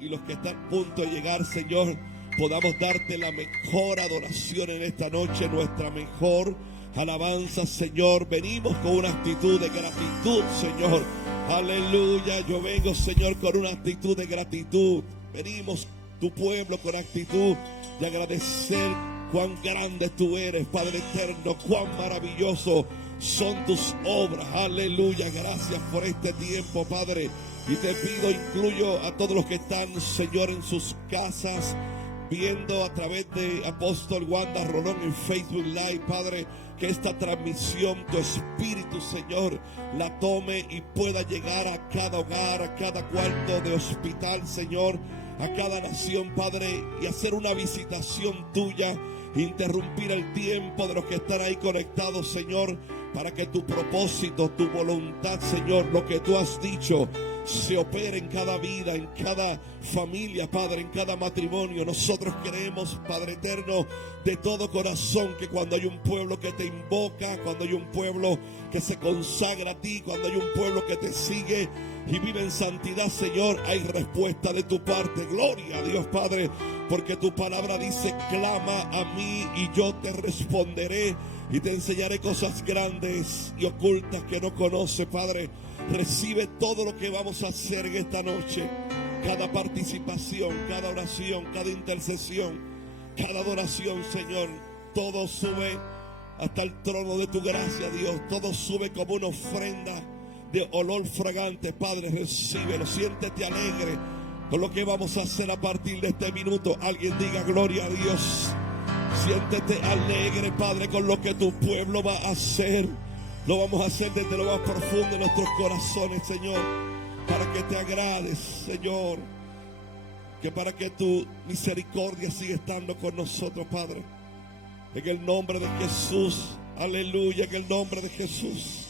y los que están a punto de llegar, Señor, podamos darte la mejor adoración en esta noche, nuestra mejor alabanza, Señor. Venimos con una actitud de gratitud, Señor. Aleluya. Yo vengo, Señor, con una actitud de gratitud. Venimos, tu pueblo, con actitud de agradecer cuán grande tú eres, Padre eterno, cuán maravilloso son tus obras. Aleluya. Gracias por este tiempo, Padre. Y te pido, incluyo a todos los que están, Señor, en sus casas, viendo a través de Apóstol Wanda Rolón en Facebook Live, Padre, que esta transmisión, tu Espíritu, Señor, la tome y pueda llegar a cada hogar, a cada cuarto de hospital, Señor, a cada nación, Padre, y hacer una visitación tuya, interrumpir el tiempo de los que están ahí conectados, Señor, para que tu propósito, tu voluntad, Señor, lo que tú has dicho, se opere en cada vida, en cada familia, Padre, en cada matrimonio. Nosotros creemos, Padre eterno, de todo corazón, que cuando hay un pueblo que te invoca, cuando hay un pueblo que se consagra a ti, cuando hay un pueblo que te sigue y vive en santidad, Señor, hay respuesta de tu parte. Gloria a Dios, Padre, porque tu palabra dice: clama a mí y yo te responderé y te enseñaré cosas grandes y ocultas que no conoce, Padre. Recibe todo lo que vamos a hacer en esta noche, cada participación, cada oración, cada intercesión, cada adoración, Señor. Todo sube hasta el trono de tu gracia, Dios. Todo sube como una ofrenda de olor fragante, Padre. Recíbelo, siéntete alegre con lo que vamos a hacer a partir de este minuto. Alguien diga gloria a Dios. Siéntete alegre, Padre, con lo que tu pueblo va a hacer. Lo vamos a hacer desde lo más profundo de nuestros corazones, Señor, para que te agrades, Señor, que para que tu misericordia siga estando con nosotros, Padre. En el nombre de Jesús, aleluya, en el nombre de Jesús,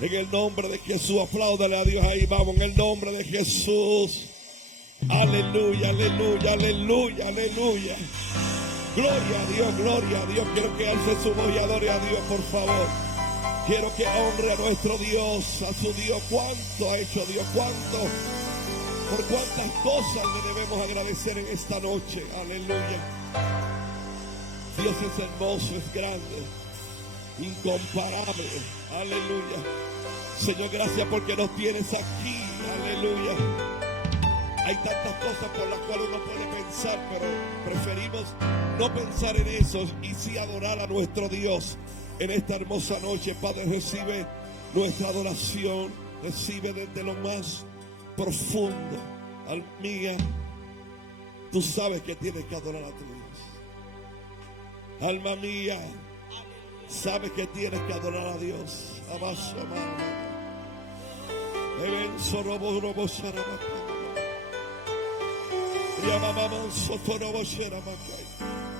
en el nombre de Jesús. Apláudale a Dios ahí, vamos, en el nombre de Jesús. Aleluya, aleluya, aleluya, aleluya. Gloria a Dios, gloria a Dios. Quiero que alce su voz y adore a Dios, por favor. Quiero que honre a nuestro Dios, a su Dios. ¿Cuánto ha hecho Dios? ¿Cuánto? Por cuántas cosas le debemos agradecer en esta noche. Aleluya. Dios es hermoso, es grande, incomparable. Aleluya. Señor, gracias porque nos tienes aquí. Aleluya. Hay tantas cosas por las cuales uno puede pensar, pero preferimos no pensar en eso y sí adorar a nuestro Dios. En esta hermosa noche, Padre, recibe nuestra adoración, recibe desde lo más profundo. Alma mía, tú sabes que tienes que adorar a tu Dios. Alma mía, sabes que tienes que adorar a Dios. Abajo, amado.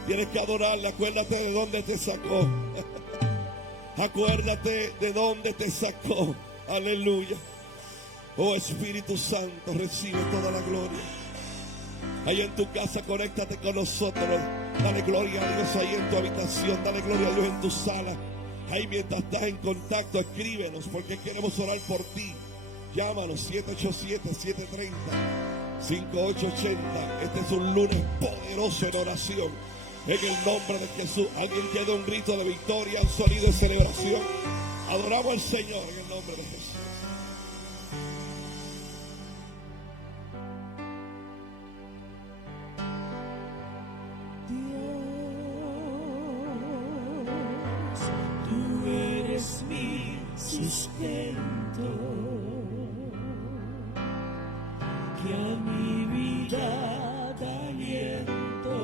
Tienes que adorarle. Acuérdate de dónde te sacó. Acuérdate de dónde te sacó. Aleluya. Oh Espíritu Santo, recibe toda la gloria. Ahí en tu casa, conéctate con nosotros. Dale gloria a Dios ahí en tu habitación. Dale gloria a Dios en tu sala. Ahí mientras estás en contacto, escríbenos porque queremos orar por ti. Llámanos 787-730-5880. Este es un lunes poderoso en oración. En el nombre de Jesús. Alguien que dé un grito de victoria, un sonido de celebración. Adoramos al Señor en el nombre de Jesús. Dios, tú eres mi sustento, que a mi vida da aliento.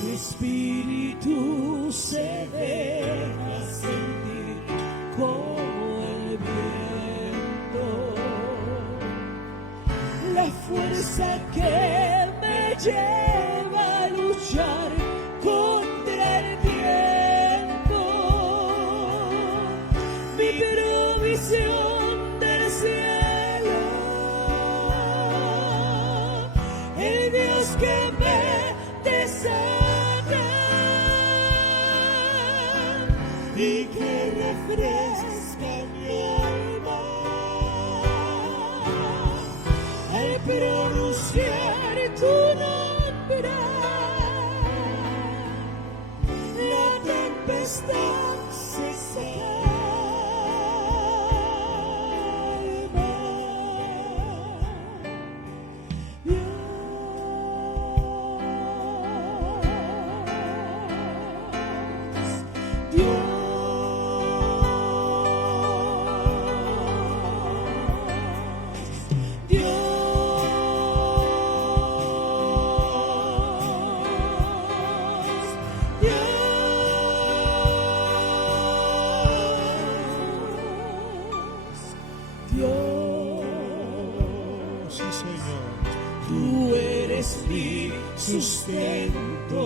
Tu espíritu se deja sentir como el viento, la fuerza que me lleva a luchar contra el viento, mi provisión del cielo, el Dios que me desata y que refresca mi alma. pronunciar tu nombre, la tempestad se calma. Dios, Sí, Señor. tú eres mi sustento.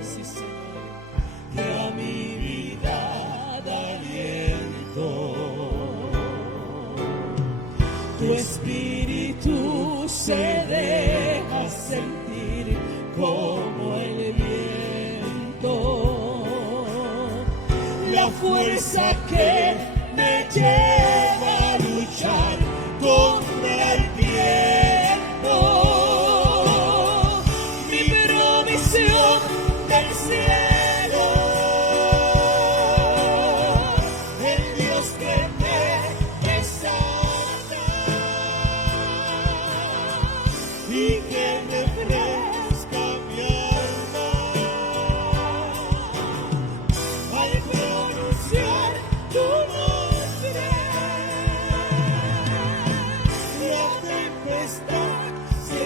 Sí, Señor. Que a mi vida da aliento. Tu espíritu se deja sentir como el viento. La fuerza que me lleva a luchar contra el viento. Mi provisión del cielo, el Dios que me desata y que refresca mi alma al pronunciar tu nombre. La tempestad se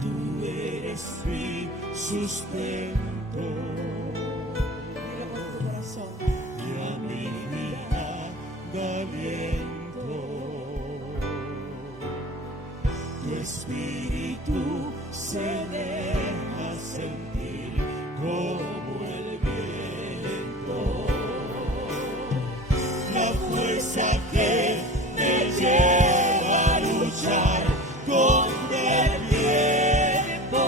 tú eres mi sustento. Mira con tu corazón. Y a mi vida da aliento. Tu espíritu se deja sentir como el viento. La fuerza que me lleva a luchar contra el viento.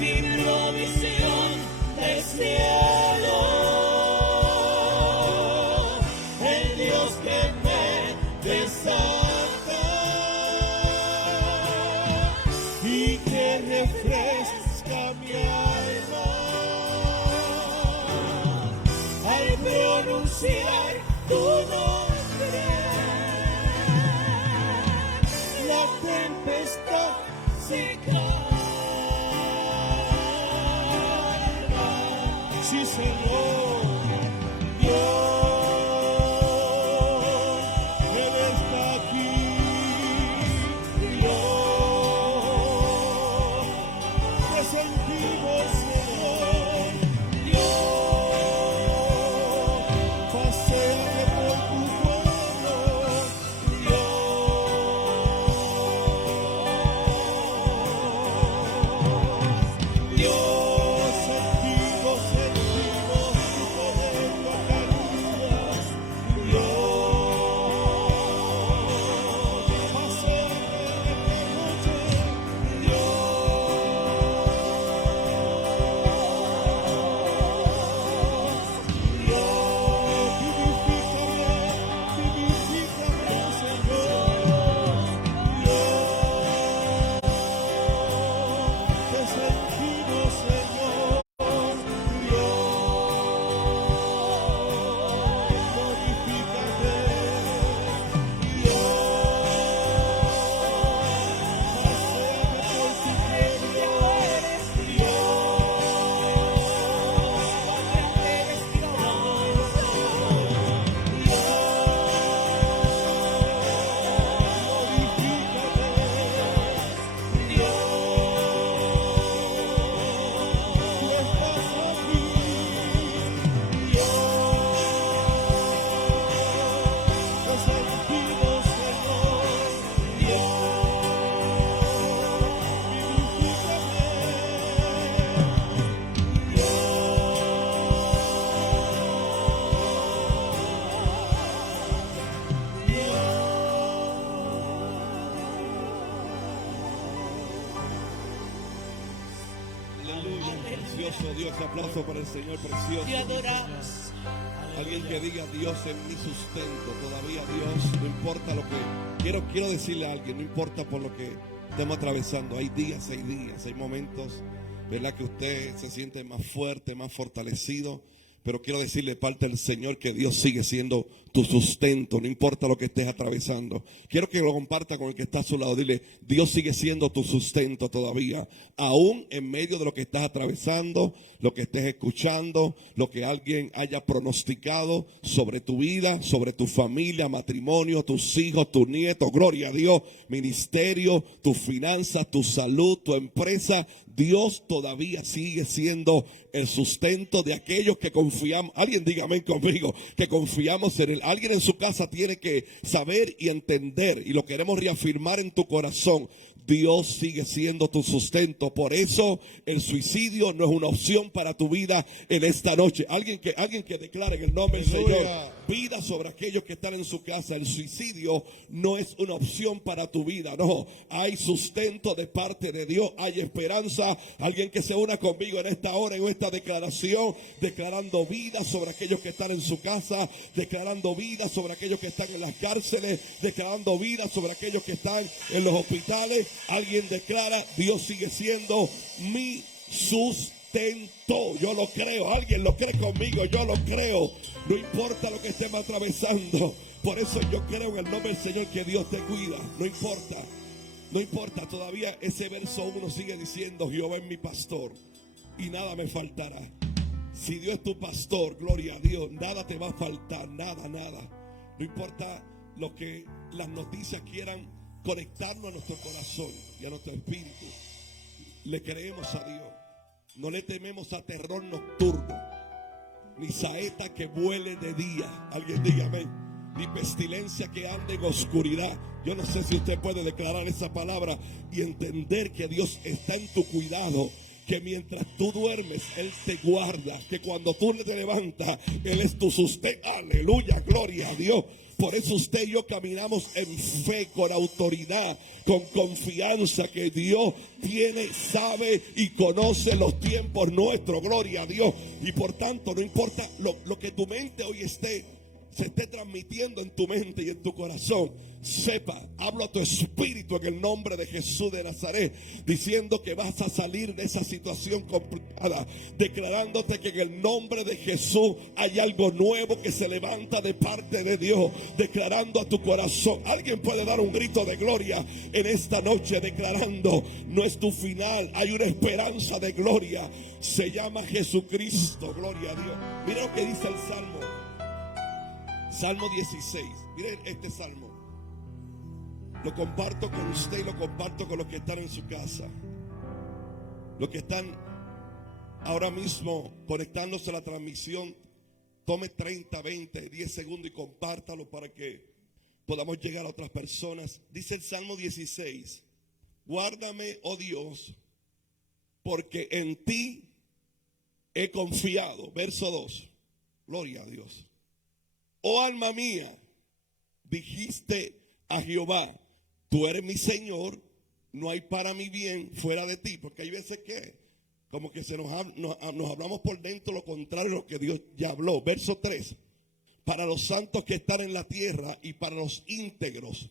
Mi provisión del cielo, el Dios que me desata y que refresca mi alma al pronunciar tu nombre. La tempestad se calma. Sí, Señor. Dios, Él está aquí. Dios, te sentimos, Señor. Dios, paséate por tu pueblo. Dios, sentimos tu poder tocar Dios, aplauso para el Señor precioso. Te adoramos. Alguien que diga: Dios es mi sustento. Todavía Dios, no importa lo que... Quiero decirle a alguien, no importa por lo que estemos atravesando. Hay días, hay momentos, ¿verdad?, que usted se siente más fuerte, más fortalecido. Pero quiero decirle parte del Señor que Dios sigue siendo tu sustento, no importa lo que estés atravesando. Quiero que lo comparta con el que está a su lado. Dile: Dios sigue siendo tu sustento todavía, aún en medio de lo que estás atravesando, lo que estés escuchando, lo que alguien haya pronosticado sobre tu vida, sobre tu familia, matrimonio, tus hijos, tus nietos, gloria a Dios, ministerio, tus finanzas, tu salud, tu empresa. Dios todavía sigue siendo el sustento de aquellos que confiamos. Alguien diga amén conmigo, que confiamos en Él. Alguien en su casa tiene que saber y entender, y lo queremos reafirmar en tu corazón: Dios sigue siendo tu sustento. Por eso el suicidio no es una opción para tu vida en esta noche. Alguien que declare en el nombre del Señor vida sobre aquellos que están en su casa. El suicidio no es una opción para tu vida. No, hay sustento de parte de Dios, hay esperanza. Alguien que se una conmigo en esta hora, en esta declaración, declarando vida sobre aquellos que están en su casa, declarando vida sobre aquellos que están en las cárceles, declarando vida sobre aquellos que están en los hospitales. Alguien declara: Dios sigue siendo mi sustento. Yo lo creo. Alguien lo cree conmigo. Yo lo creo. No importa lo que estemos atravesando. Por eso yo creo en el nombre del Señor que Dios te cuida. No importa. No importa. Todavía ese verso 1 sigue diciendo: Jehová es mi pastor y nada me faltará. Si Dios es tu pastor, gloria a Dios, nada te va a faltar. Nada. No importa lo que las noticias quieran conectarnos a nuestro corazón y a nuestro espíritu. Le creemos a Dios. No le tememos a terror nocturno, ni saeta que vuele de día. Alguien diga amén. Ni pestilencia que ande en oscuridad. Yo no sé si usted puede declarar esa palabra y entender que Dios está en tu cuidado, que mientras tú duermes Él te guarda, que cuando tú te levantas Él es tu sustento. Aleluya, gloria a Dios. Por eso usted y yo caminamos en fe, con autoridad, con confianza, que Dios tiene, sabe y conoce los tiempos nuestros, gloria a Dios. Y por tanto, no importa lo que tu mente hoy se esté transmitiendo en tu mente y en tu corazón, sepa, hablo a tu espíritu en el nombre de Jesús de Nazaret, diciendo que vas a salir de esa situación complicada, declarándote que en el nombre de Jesús hay algo nuevo que se levanta de parte de Dios, declarando a tu corazón. Alguien puede dar un grito de gloria en esta noche, declarando: no es tu final, hay una esperanza de gloria, se llama Jesucristo, gloria a Dios. Mira lo que dice el Salmo 16. Miren este salmo. Lo comparto con usted y lo comparto con los que están en su casa. Los que están ahora mismo conectándose a la transmisión, tome 30, 20, 10 segundos y compártalo para que podamos llegar a otras personas. Dice el Salmo 16: guárdame, oh Dios, porque en ti he confiado. Verso 2. Gloria a Dios. Oh alma mía, dijiste a Jehová: tú eres mi Señor, no hay para mi bien fuera de ti. Porque hay veces que como que nos hablamos por dentro lo contrario de lo que Dios ya habló. Verso 3. Para los santos que están en la tierra y para los íntegros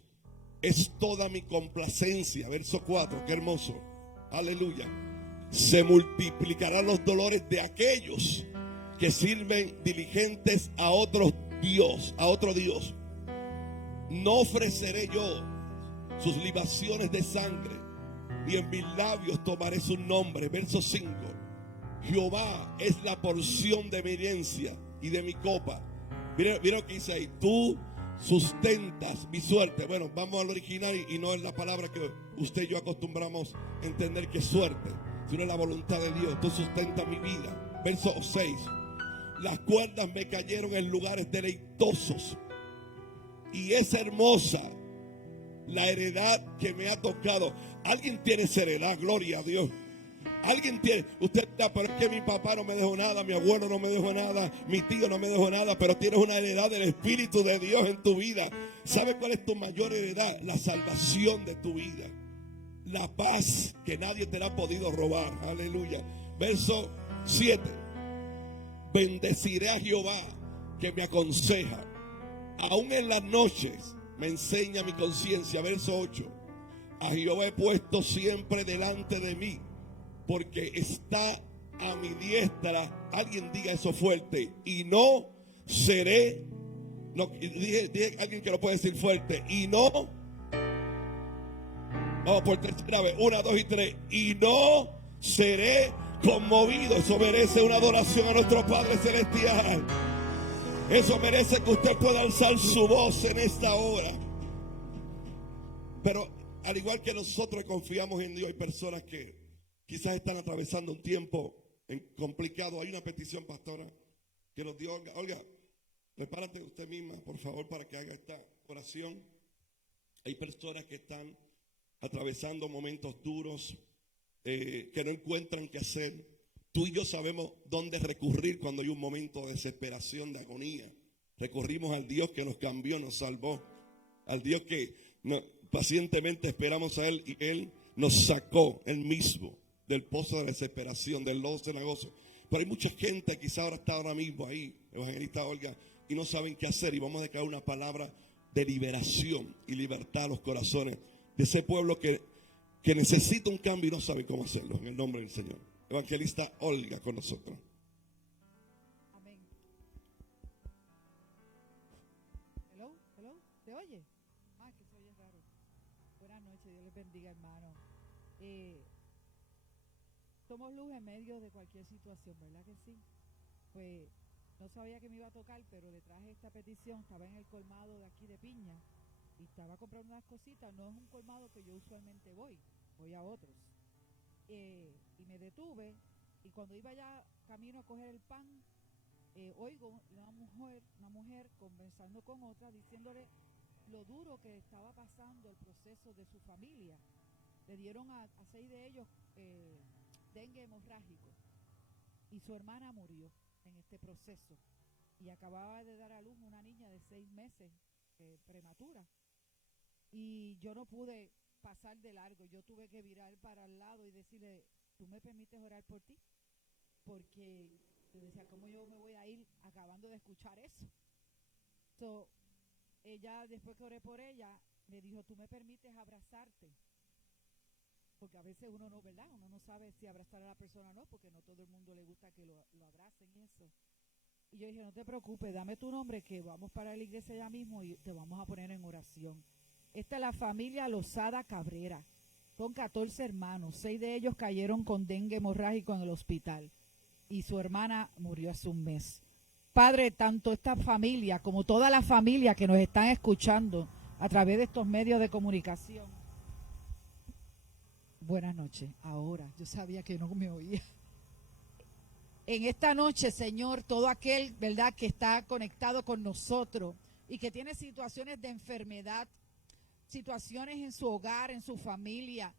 es toda mi complacencia. Verso 4, qué hermoso. Aleluya. Se multiplicarán los dolores de aquellos que sirven diligentes a otro Dios. No ofreceré yo sus libaciones de sangre, ni en mis labios tomaré su nombre. Verso 5. Jehová es la porción de mi herencia y de mi copa. Mira lo que dice ahí: tú sustentas mi suerte. Bueno, vamos al original y no es la palabra que usted y yo acostumbramos a entender que es suerte, sino es la voluntad de Dios. Tú sustentas mi vida. Verso 6. Las cuerdas me cayeron en lugares deleitosos, y es hermosa la heredad que me ha tocado. Alguien tiene esa heredad, gloria a Dios. Alguien tiene, usted dirá: pero es que mi papá no me dejó nada, mi abuelo no me dejó nada, mi tío no me dejó nada. Pero tienes una heredad del Espíritu de Dios en tu vida. ¿Sabe cuál es tu mayor heredad? La salvación de tu vida, la paz que nadie te la ha podido robar. Aleluya. Verso 7. Bendeciré a Jehová que me aconseja. Aún en las noches me enseña mi conciencia. Verso 8. A Jehová he puesto siempre delante de mí, porque está a mi diestra. Alguien diga eso fuerte. Y no seré. No, dije alguien que lo puede decir fuerte. Y no. Vamos por tercera vez. 1, 2 y 3. Y no seré conmovido. Eso merece una adoración a nuestro Padre Celestial. Eso merece que usted pueda alzar su voz en esta hora. Pero al igual que nosotros confiamos en Dios, hay personas que quizás están atravesando un tiempo complicado. Hay una petición, pastora, que nos dio Olga, prepárate usted misma, por favor, para que haga esta oración. Hay personas que están atravesando momentos duros, que no encuentran qué hacer. Tú y yo sabemos dónde recurrir cuando hay un momento de desesperación, de agonía. Recurrimos al Dios que nos cambió, nos salvó, al Dios que pacientemente esperamos a Él, y Él nos sacó Él mismo del pozo de la desesperación, del lodo cenagoso. Pero hay mucha gente que quizá ahora mismo ahí, evangelista Olga, y no saben qué hacer, y vamos a declarar una palabra de liberación y libertad a los corazones de ese pueblo que necesita un cambio y no sabe cómo hacerlo, en el nombre del Señor. Evangelista Olga con nosotros. Amén. Hello, ¿se oye? Que se oye raro. Buenas noches, Dios les bendiga, hermano. Somos luz en medio de cualquier situación, ¿verdad que sí? Pues no sabía que me iba a tocar, pero le traje esta petición. Estaba en el colmado de aquí de Piña y estaba comprando unas cositas. No es un colmado que yo usualmente voy a otros. Y me detuve, y cuando iba ya camino a coger el pan, oigo una mujer conversando con otra, diciéndole lo duro que estaba pasando el proceso de su familia. Le dieron a 6 de ellos dengue hemorrágico, y su hermana murió en este proceso, y acababa de dar a luz una niña de 6 meses prematura, y yo no pude pasar de largo. Yo tuve que virar para el lado y decirle, ¿tú me permites orar por ti? Porque yo decía, ¿cómo yo me voy a ir acabando de escuchar eso? Ella, después que oré por ella, me dijo, ¿tú me permites abrazarte? Porque a veces uno no, ¿verdad? Uno no sabe si abrazar a la persona o no, porque no todo el mundo le gusta que lo abracen y eso. Y yo dije, no te preocupes, dame tu nombre, que vamos para la iglesia ya mismo y te vamos a poner en oración. Esta es la familia Lozada Cabrera. Son 14 hermanos. 6 de ellos cayeron con dengue hemorrágico en el hospital, y su hermana murió hace un mes. Padre, tanto esta familia como toda la familia que nos están escuchando a través de estos medios de comunicación. Buenas noches. Ahora, yo sabía que no me oía. En esta noche, Señor, todo aquel, ¿verdad?, que está conectado con nosotros y que tiene situaciones de enfermedad, situaciones en su hogar, en su familia,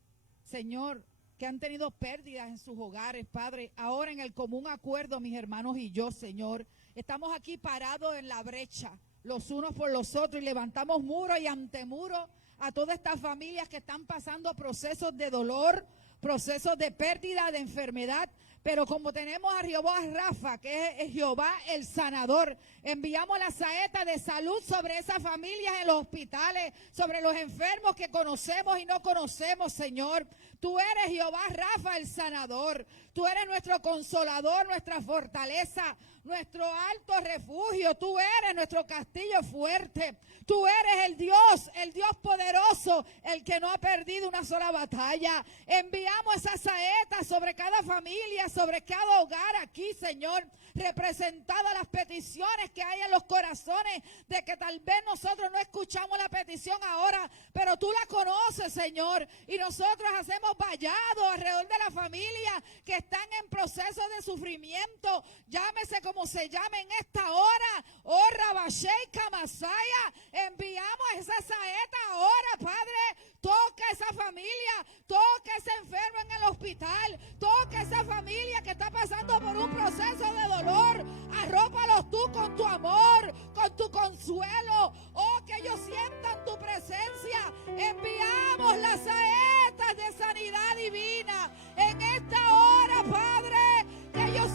Señor, que han tenido pérdidas en sus hogares, Padre, ahora en el común acuerdo, mis hermanos y yo, Señor, estamos aquí parados en la brecha, los unos por los otros, y levantamos muro y antemuro a todas estas familias que están pasando procesos de dolor, procesos de pérdida, de enfermedad. Pero como tenemos a Jehová Rafa, que es Jehová el sanador, enviamos la saeta de salud sobre esas familias en los hospitales, sobre los enfermos que conocemos y no conocemos, Señor. Tú eres Jehová Rafa, el sanador. Tú eres nuestro consolador, nuestra fortaleza, nuestro alto refugio. Tú eres nuestro castillo fuerte. Tú eres el Dios poderoso, el que no ha perdido una sola batalla. Enviamos esa saeta sobre cada familia, sobre cada hogar aquí, Señor, representado las peticiones que hay en los corazones, de que tal vez nosotros no escuchamos la petición ahora, pero tú la conoces, Señor, y nosotros hacemos vallado alrededor de la familia que están en proceso de sufrimiento, llámese como se llame en esta hora. Oh, Rabashei Kamasaya, enviamos esa saeta ahora, Padre. Toca esa familia, toca ese enfermo en el hospital, toca esa familia que está pasando por un proceso de dolor. Arrópalos tú con tu amor, con tu consuelo. Oh, que ellos sientan tu presencia. Enviamos las saetas de sanidad divina en esta hora, Padre. Que ellos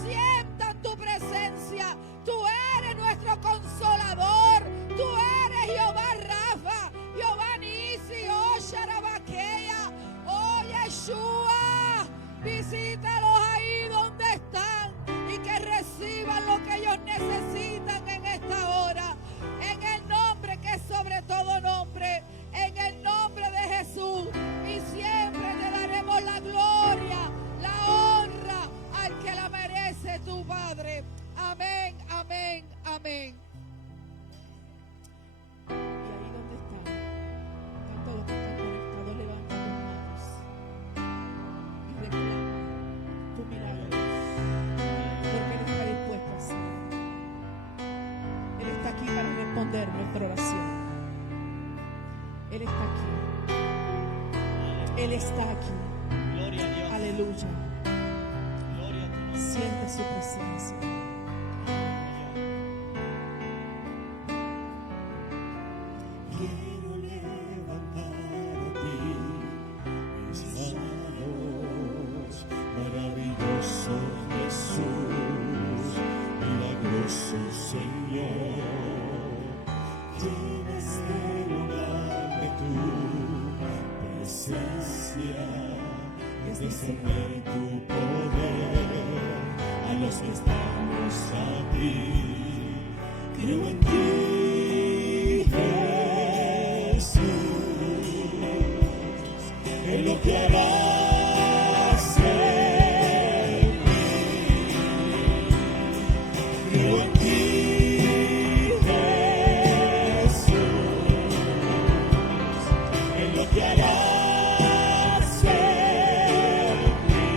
amén. Y ahí donde está, tanto lo que está conectado, levanta tus manos y reclama tu milagro, porque Él está dispuesto a hacerlo. Él está aquí para responder nuestra oración. Él está aquí. Él está aquí. Gloria a Dios. Aleluya. Gloria a ti. Siente su presencia. Quiero levantar a ti mis manos, maravilloso Jesús, milagroso Señor. Llena este lugar de tu presencia, es descender tu poder a los que estamos aquí. Creo en ti, Jesús, en lo que harás en mí. Creo en ti, Jesús, en lo que harás en mí.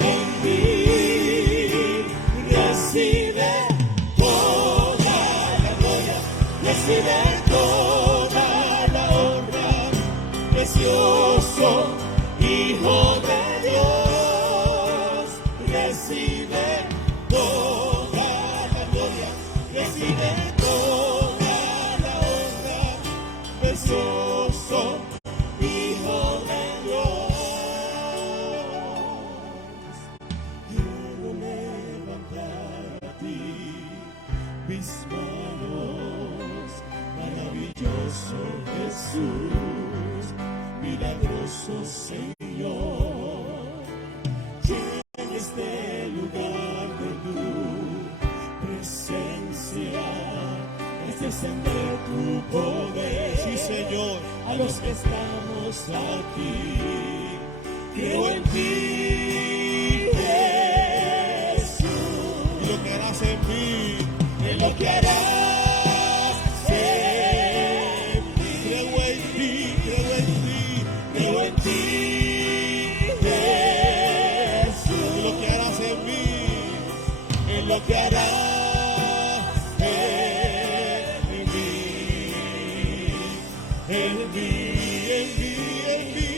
En mí, recibe toda la gloria, recibe toda la honra, precioso Hijo de Dios, recibe toda la gloria, recibe toda la honra, precioso Hijo de Dios. Quiero levantar a ti mis manos, maravilloso Jesús, milagroso Señor. Llena este lugar de tu presencia, es descender tu poder. Sí, Señor, a los que estamos aquí. Creo en ti, Jesús, y lo que harás en mí, en lo que harás en mí. Creo en ti, creo en ti, creo en ti, Jesús, y lo que harás en mí, en lo que harás en mí, en mí, en mí,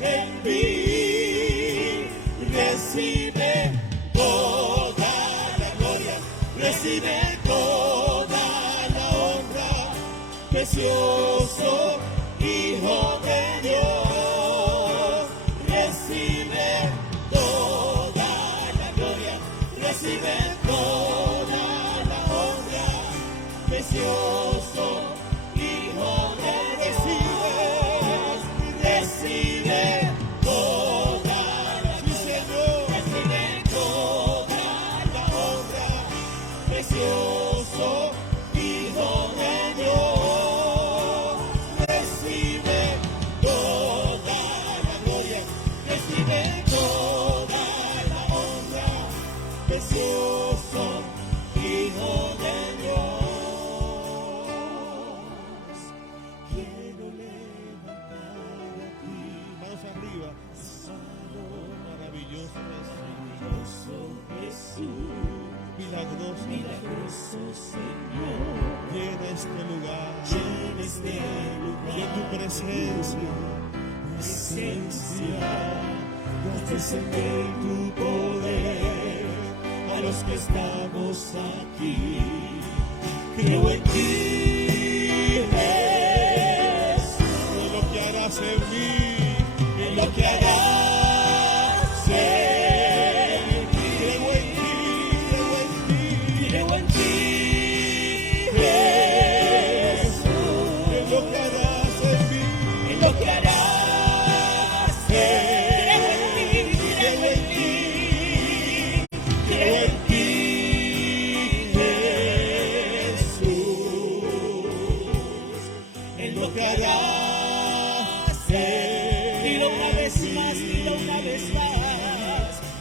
en mí, recibe toda la gloria, recibe toda la honra, precioso Hijo de Dios, recibe toda la gloria, recibe toda la honra, precioso Hijo de Dios, recibe toda la gloria, recibe toda la honra, precioso Hijo de Dios, recibe toda la gloria, recibe toda la honra, precioso Hijo de Dios. Quiero levantar a ti, manos arriba, maravilloso Jesús, milagroso Señor. Llena este lugar, de tu presencia, haz descender tu poder a los que estamos aquí. Creo en ti, Jesús, en lo que harás en mí, en lo que harás en mí. Creo en ti, creo en ti, creo en ti, Jesús, en lo que harás en mí, en lo que harás en mí. Creo en ti, creo en ti, Jesús.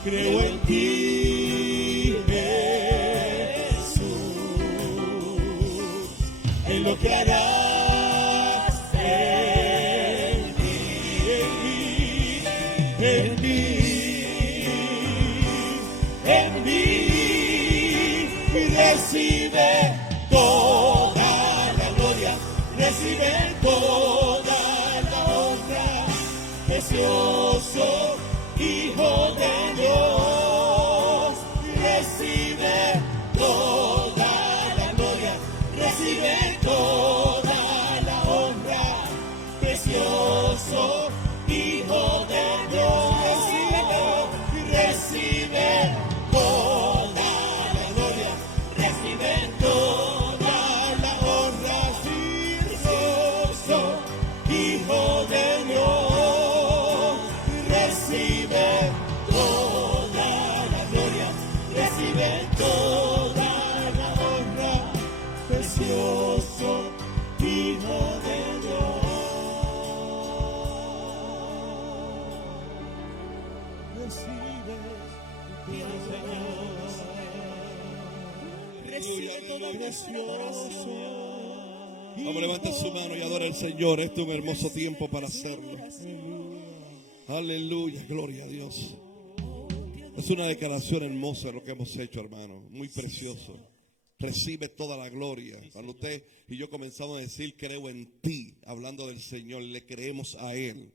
creo en ti, Jesús, en lo que harás en mí, en mí, y recibe toda la gloria, recibe toda la honra, precioso Hijo de Dios, recibe toda la gloria, recibe toda la honra, precioso Hijo de Dios, recibe toda la gloria, recibe toda la honra, precioso Hijo de Dios, recibe toda la gloria, recibe toda la honra, precioso Hijo de Dios. Recibe toda nuestra adoración. Vamos, levante su mano y adora al Señor. Este es un hermoso tiempo para hacerlo. Aleluya, gloria a Dios. Es una declaración hermosa lo que hemos hecho, hermano. Muy precioso. Recibe toda la gloria. Cuando usted y yo comenzamos a decir creo en ti, hablando del Señor, y le creemos a Él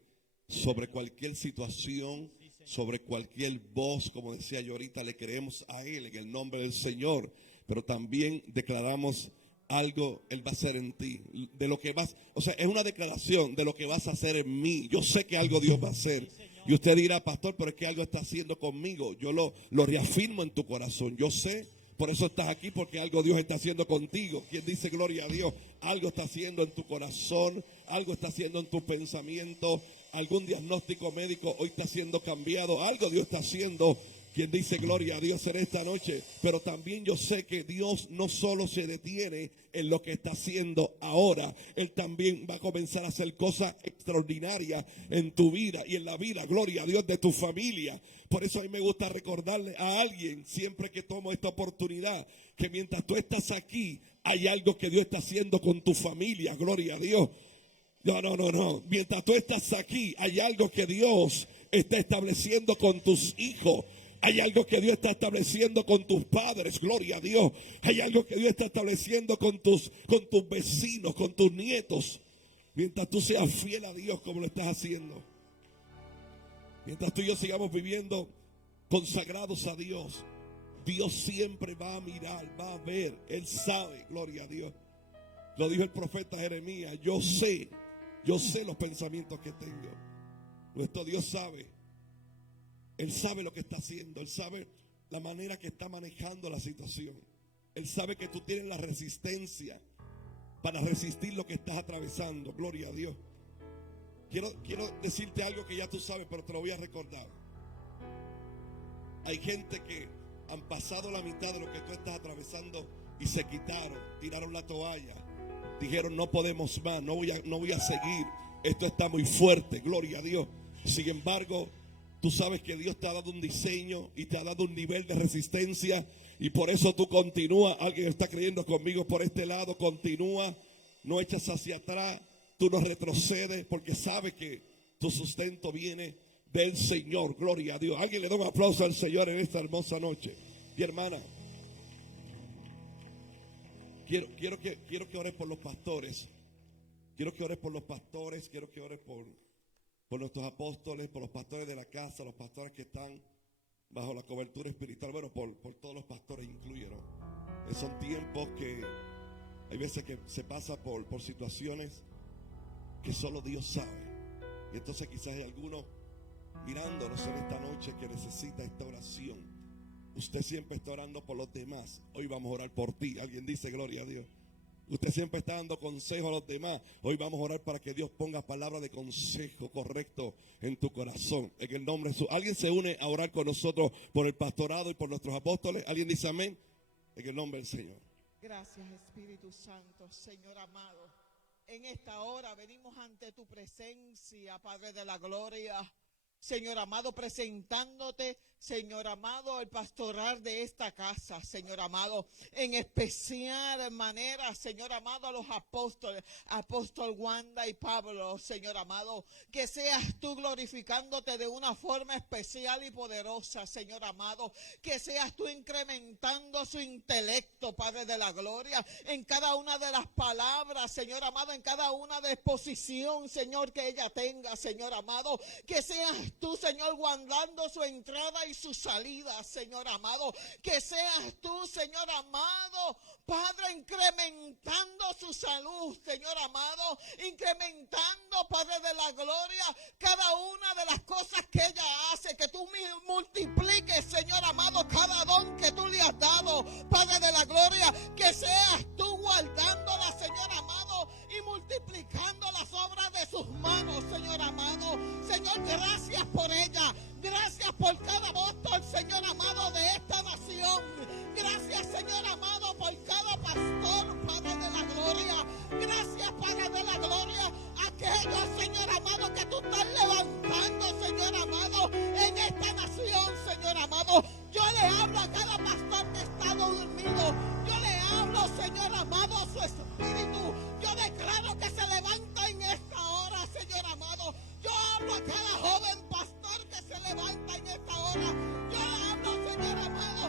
sobre cualquier situación, sobre cualquier voz, como decía yo ahorita, le creemos a Él en el nombre del Señor. Pero también declaramos algo Él va a hacer en ti, de lo que vas, o sea, es una declaración de lo que vas a hacer en mí. Yo sé que algo Dios va a hacer. Y usted dirá, pastor, pero es que algo está haciendo conmigo. Yo lo reafirmo en tu corazón. Yo sé, por eso estás aquí, porque algo Dios está haciendo contigo. Quien dice gloria a Dios, algo está haciendo en tu corazón, algo está haciendo en tu pensamiento, algún diagnóstico médico hoy está siendo cambiado, algo Dios está haciendo. Quien dice gloria a Dios en esta noche. Pero también yo sé que Dios no solo se detiene en lo que está haciendo ahora. Él también va a comenzar a hacer cosas extraordinarias en tu vida y en la vida, gloria a Dios, de tu familia. Por eso a mí me gusta recordarle a alguien, siempre que tomo esta oportunidad, que mientras tú estás aquí, hay algo que Dios está haciendo con tu familia, gloria a Dios. No. Mientras tú estás aquí, hay algo que Dios está estableciendo con tus hijos. Hay algo que Dios está estableciendo con tus padres, gloria a Dios. Hay algo que Dios está estableciendo con tus vecinos, con tus nietos. Mientras tú seas fiel a Dios como lo estás haciendo. Mientras tú y yo sigamos viviendo consagrados a Dios, Dios siempre va a mirar, va a ver. Él sabe, gloria a Dios. Lo dijo el profeta Jeremías, yo sé los pensamientos que tengo. Nuestro Dios sabe. Él sabe lo que está haciendo. Él sabe la manera que está manejando la situación. Él sabe que tú tienes la resistencia para resistir lo que estás atravesando. Gloria a Dios. Quiero decirte algo que ya tú sabes, pero te lo voy a recordar. Hay gente que han pasado la mitad de lo que tú estás atravesando y se quitaron, tiraron la toalla. Dijeron no podemos más, no voy a seguir. Esto está muy fuerte, gloria a Dios. Sin embargo, tú sabes que Dios te ha dado un diseño y te ha dado un nivel de resistencia. Y por eso tú continúas. Alguien está creyendo conmigo por este lado. Continúa, no echas hacia atrás. Tú no retrocedes porque sabes que tu sustento viene del Señor. Gloria a Dios. Alguien le da un aplauso al Señor en esta hermosa noche. Mi hermana, quiero que ores por los pastores. Quiero que ores por los pastores. Quiero que ores por nuestros apóstoles, por los pastores de la casa, los pastores que están bajo la cobertura espiritual. Bueno, por todos los pastores incluyeron. Son tiempos que hay veces que se pasa por situaciones que solo Dios sabe. Y entonces quizás hay alguno mirándonos en esta noche que necesita esta oración. Usted siempre está orando por los demás. Hoy vamos a orar por ti. Alguien dice gloria a Dios. Usted siempre está dando consejo a los demás. Hoy vamos a orar para que Dios ponga palabras de consejo correcto en tu corazón. En el nombre de Jesús. ¿Alguien se une a orar con nosotros por el pastorado y por nuestros apóstoles? ¿Alguien dice amén? En el nombre del Señor. Gracias, Espíritu Santo, Señor amado. En esta hora venimos ante tu presencia, Padre de la gloria. Señor amado, presentándote, Señor amado, el pastoral de esta casa, Señor amado, en especial manera, Señor amado, a los apóstoles, apóstol Wanda y Pablo, Señor amado, que seas tú glorificándote de una forma especial y poderosa, Señor amado, que seas tú incrementando su intelecto, Padre de la gloria, en cada una de las palabras, Señor amado, en cada una de exposición, Señor, que ella tenga, Señor amado, que seas tú, Señor, guardando su entrada y su salida, Señor amado, que seas tú, Señor amado, Padre, incrementando su salud, Señor amado, incrementando, Padre de la gloria, cada una de las cosas que ella hace, que tú multipliques, Señor amado, cada don que tú le has dado, Padre de la gloria, que seas tú guardándola, Señor amado, y multiplicando las obras de sus manos, Señor amado. Señor, gracias por ella, gracias por cada apóstol, Señor amado, de esta nación. Gracias, Señor amado, por cada pastor, Padre de la gloria. Gracias, Padre de la gloria, aquellos, Señor amado, que tú estás levantando, Señor amado, en esta nación, Señor amado. Yo le hablo a cada pastor que está dormido. Yo le hablo, Señor amado, a su espíritu. Yo declaro que se levanta en esta hora, Señor amado. Yo hablo a cada joven pastor que se levanta en esta hora. Yo le hablo, Señor amado, a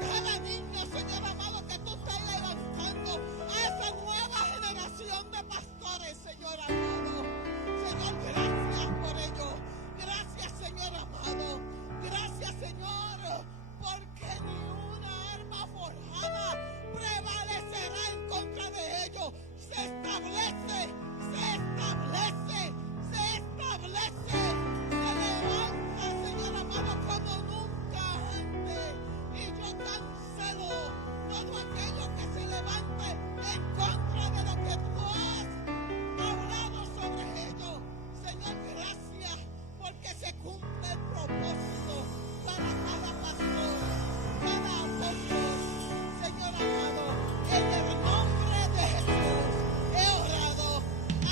cada niño, Señor amado, que tú estás levantando, a esa nueva generación de pastores, Señor amado. Señor, gracias por ello. Gracias, Señor amado. Gracias, Señor, porque ni una arma forjada prevalecerá en contra de ellos. Se establece, se establece, se establece, se levanta, Señor amado, como nunca antes. Y yo cancelo todo aquello que se levante en contra de lo que tú has hablado sobre ellos. Señor, gracias, porque se cumple el propósito para cada pastor, cada apóstol, Señor amado. En el nombre de Jesús he orado.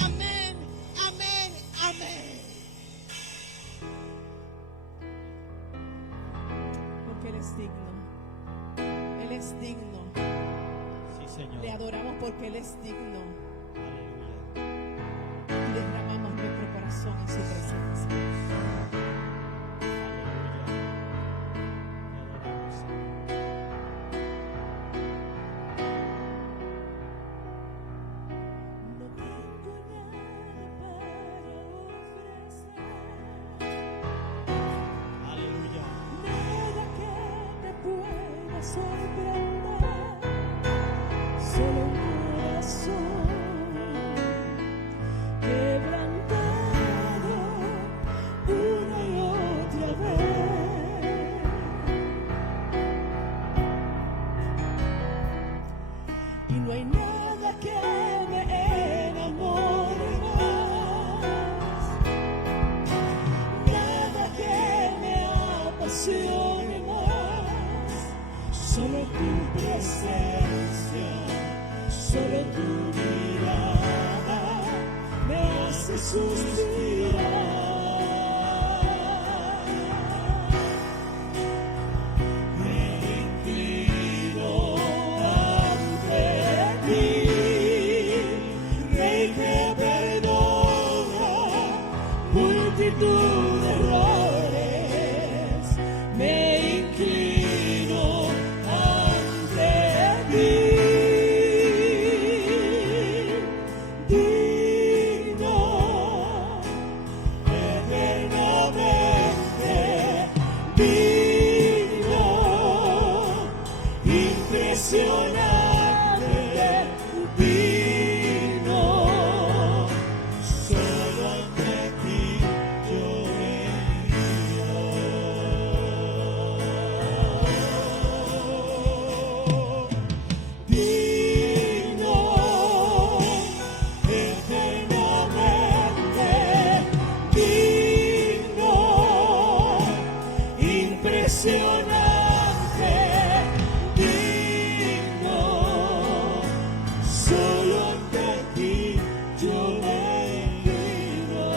Amén, amén, amén. Porque Él es digno. Él es digno. Sí, Señor. Le adoramos porque Él es digno. Aleluya. Y derramamos nuestro corazón en su presencia. Aleluya. Te adoramos, Señor. No tengo nada para ofrecer, Aleluya. nada que te pueda sorprender, solo un corazón quebrantado una y otra vez. Y no hay nada que me enamore más, nada que me apasione más, solo tu presencia, solo tu mirada me hace suspirar. Me inclino ante ti, Rey que perdona multitud de errores. Me inclino ante ti, digno, eternamente digno, impresionante, digno, solo ante ti yo vengo. Digno, eternamente digno, impresionante, digno, solo ante ti yo me inclino.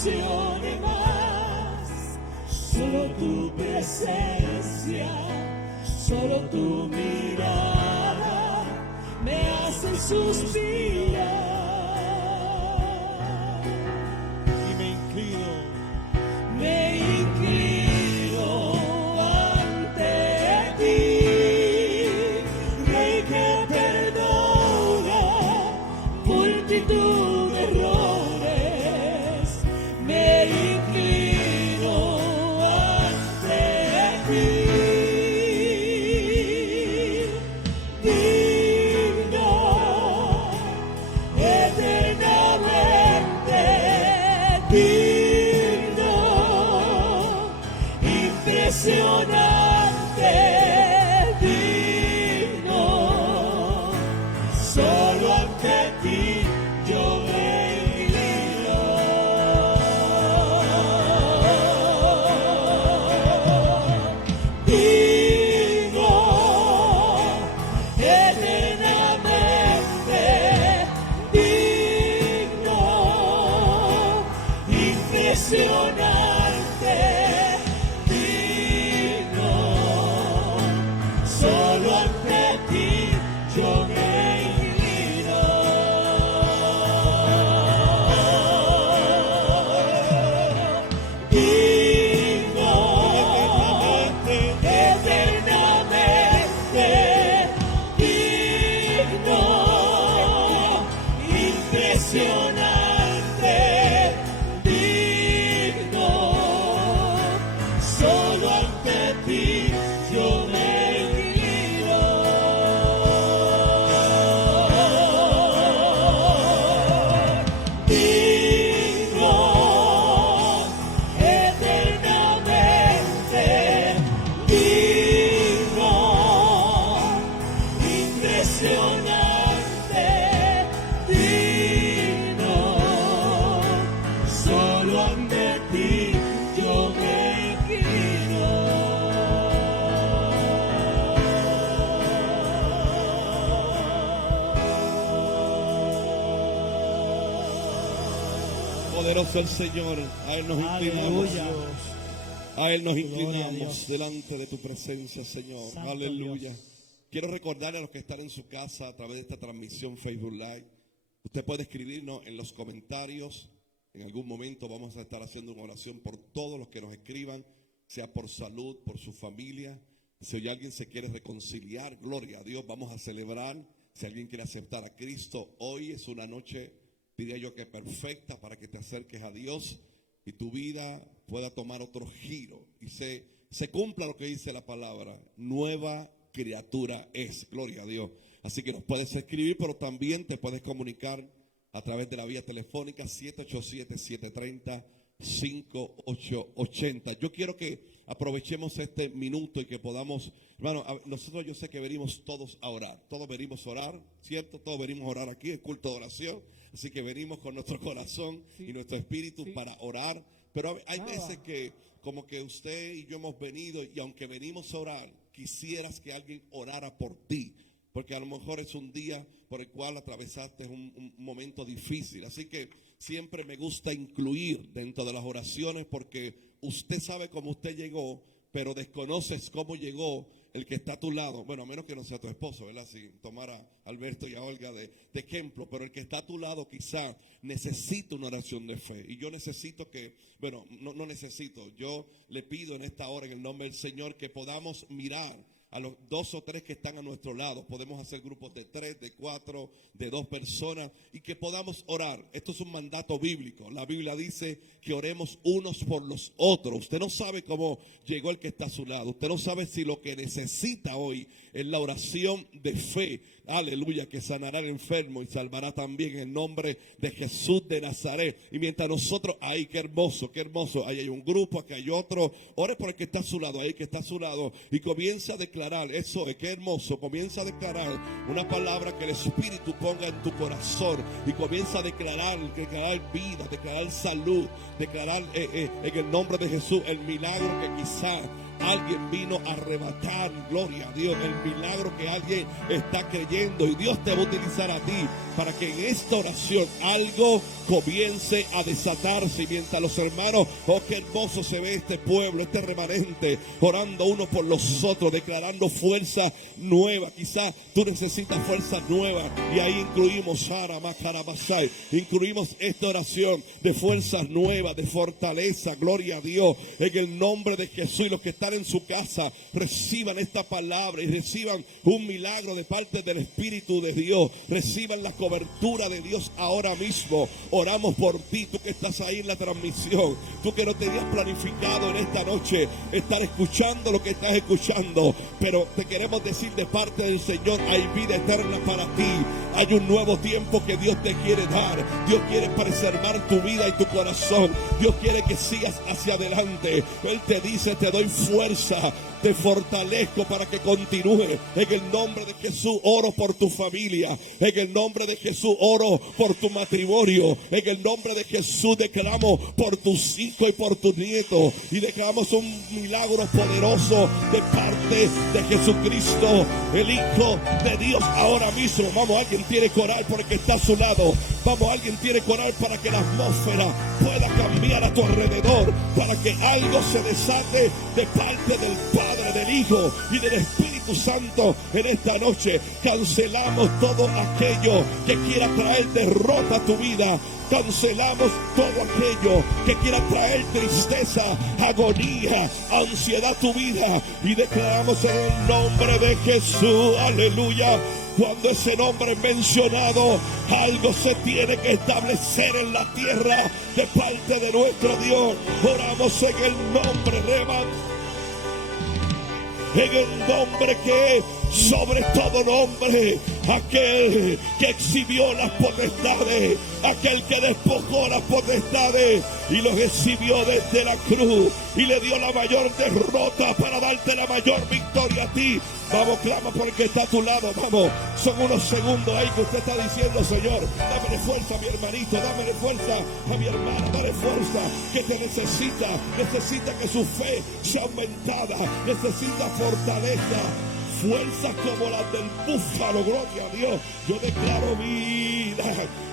impresione más. Solo tu presencia, solo tu mirada me hace suspirar. Y me inclino ante ti, Rey que perdona multitud de errores. Me inclino ante ti, digno, eternamente digno, impresionante, digno, solo ante ti yo me inclino. Digno, eternamente digno, impresionante, digno, solo ante ti yo me inclino. Digno, eternamente digno, impresionante, digno, solo ante ti yo me inclino. Digno, eternamente digno, impresionante, digno, solo ante ti yo me inclino. Poderoso el Señor, a Él nos inclinamos. Aleluya. A Él nos Gloria a inclinamos Dios. delante de tu presencia, Señor. Santo Aleluya. Dios. Quiero recordarle a los que están en su casa a través de esta transmisión Facebook Live. Usted puede escribirnos en los comentarios. En algún momento vamos a estar haciendo una oración por todos los que nos escriban, sea por salud, por su familia. Si hoy alguien se quiere reconciliar, gloria a Dios, vamos a celebrar. Si alguien quiere aceptar a Cristo, hoy es una noche, diría yo que perfecta para que te acerques a Dios y tu vida pueda tomar otro giro y se cumpla lo que dice la palabra. Nueva criatura es, gloria a Dios. Así que nos puedes escribir, pero también te puedes comunicar a través de la vía telefónica 787-730-5880. Yo quiero que aprovechemos este minuto y que podamos, hermano, nosotros yo sé que venimos todos a orar, todos venimos a orar, ¿cierto? Todos venimos a orar aquí, el culto de oración, así que venimos con nuestro corazón y nuestro espíritu para orar, pero hay veces que como que usted y yo hemos venido y aunque venimos a orar, quisieras que alguien orara por ti, porque a lo mejor es un día por el cual atravesaste un momento difícil. Así que siempre me gusta incluir dentro de las oraciones porque usted sabe cómo usted llegó, pero desconoces cómo llegó el que está a tu lado. Bueno, a menos que no sea tu esposo, ¿verdad? Si tomara a Alberto y a Olga de ejemplo, pero el que está a tu lado quizá necesita una oración de fe. Y yo necesito que, bueno, no necesito, yo le pido en esta hora en el nombre del Señor que podamos mirar a los 2 o 3 que están a nuestro lado. Podemos hacer grupos de 3, de 4, de 2 personas y que podamos orar. Esto es un mandato bíblico. La Biblia dice que oremos unos por los otros. Usted no sabe cómo llegó el que está a su lado. Usted no sabe si lo que necesita hoy es la oración de fe. Aleluya, que sanará al enfermo y salvará también en el nombre de Jesús de Nazaret. Y mientras nosotros, ahí, qué hermoso, ahí hay un grupo, aquí hay otro. Ore por el que está a su lado, ahí que está a su lado y comienza a declarar, eso es, qué hermoso, comienza a declarar una palabra que el Espíritu ponga en tu corazón y comienza a declarar vida, declarar salud, declarar en el nombre de Jesús el milagro que quizá alguien vino a arrebatar, gloria a Dios, el milagro que alguien está creyendo, y Dios te va a utilizar a ti para que en esta oración algo comience a desatarse. Y mientras los hermanos, oh, qué hermoso se ve este pueblo, este remanente, orando uno por los otros, declarando fuerza nueva. Quizás tú necesitas fuerza nueva, y ahí incluimos incluimos esta oración de fuerzas nuevas, de fortaleza, gloria a Dios, en el nombre de Jesús. Y los que están en su casa, reciban esta palabra y reciban un milagro de parte del Espíritu de Dios, reciban la cobertura de Dios ahora mismo. Oramos por ti, tú que estás ahí en la transmisión, tú que no tenías planificado en esta noche estar escuchando lo que estás escuchando, pero te queremos decir de parte del Señor, hay vida eterna para ti, hay un nuevo tiempo que Dios te quiere dar. Dios quiere preservar tu vida y tu corazón. Dios quiere que sigas hacia adelante. Él te dice, te doy fuerza, te fortalezco para que continúe. En el nombre de Jesús oro por tu familia. En el nombre de Jesús oro por tu matrimonio. En el nombre de Jesús declaramos por tus hijos y por tus nietos. Y declaramos un milagro poderoso de parte de Jesucristo, el Hijo de Dios, ahora mismo. Vamos, alguien tiene que orar porque está a su lado. Vamos, alguien tiene que orar para que la atmósfera pueda cambiar a tu alrededor, para que algo se desate de parte del Padre, del Hijo y del Espíritu Santo. En esta noche cancelamos todo aquello que quiera traer derrota a tu vida. Cancelamos todo aquello que quiera traer tristeza, agonía, ansiedad a tu vida, y declaramos en el nombre de Jesús, aleluya. Cuando ese nombre es mencionado, algo se tiene que establecer en la tierra de parte de nuestro Dios. Oramos en el nombre, en el nombre que es sobre todo nombre, aquel que exhibió las potestades, aquel que despojó las potestades y los exhibió desde la cruz y le dio la mayor derrota para darte la mayor victoria a ti. Vamos, clama porque está a tu lado. Vamos, son unos segundos ahí que usted está diciendo, Señor, dámele fuerza a mi hermanito, dámele fuerza a mi hermana, dale fuerza que te necesita que su fe sea aumentada, necesita fortaleza, fuerzas como las del búfalo, gloria a Dios. Yo declaro vida,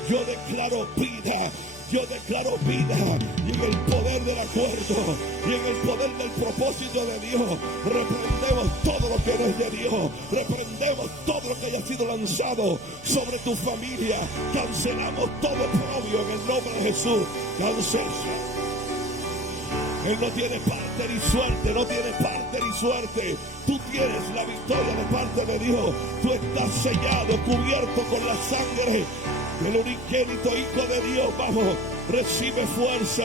yo declaro vida. Yo declaro vida, y en el poder del acuerdo y en el poder del propósito de Dios reprendemos todo lo que no es de Dios, reprendemos todo lo que haya sido lanzado sobre tu familia, cancelamos todo oprobio en el nombre de Jesús. Cancela. Él no tiene parte ni suerte, no tiene parte ni suerte. Tú tienes la victoria de parte de Dios. Tú estás sellado, cubierto con la sangre del unigénito Hijo de Dios. Vamos, recibe fuerza.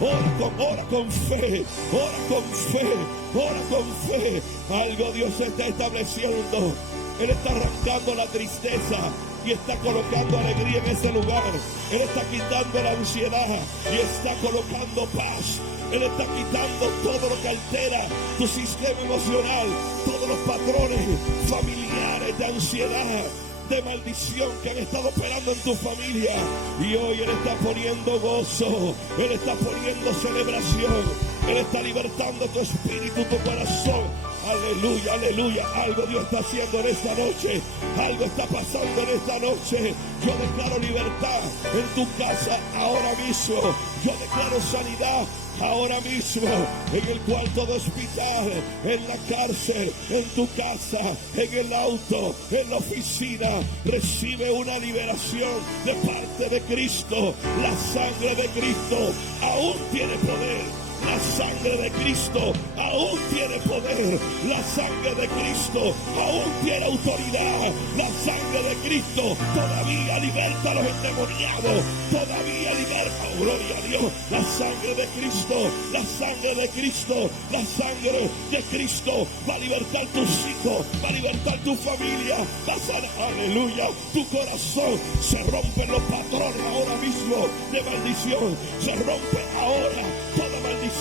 Ora con fe, ora con fe, ora con fe. Algo Dios está estableciendo. Él está arrancando la tristeza y está colocando alegría en ese lugar. Él está quitando la ansiedad y está colocando paz. Él está quitando todo lo que altera tu sistema emocional, todos los patrones familiares de ansiedad, de maldición que han estado operando en tu familia. Y hoy Él está poniendo gozo, Él está poniendo celebración, Él está libertando tu espíritu, tu corazón. Aleluya, aleluya. Algo Dios está haciendo en esta noche. Algo está pasando en esta noche. Yo declaro libertad en tu casa ahora mismo. Yo declaro sanidad ahora mismo en el cuarto de hospital, en la cárcel, en tu casa, en el auto, en la oficina. Recibe una liberación de parte de Cristo. La sangre de Cristo aún tiene poder. La sangre de Cristo aún tiene poder. La sangre de Cristo aún tiene autoridad. La sangre de Cristo todavía liberta a los endemoniados. Todavía liberta, oh, gloria a Dios. La sangre de Cristo, la sangre de Cristo, la sangre de Cristo va a libertar tus hijos, va a libertar tu familia, va a sanar, aleluya, tu corazón. Se rompen los patrones ahora mismo de maldición. Se rompe ahora toda maldición.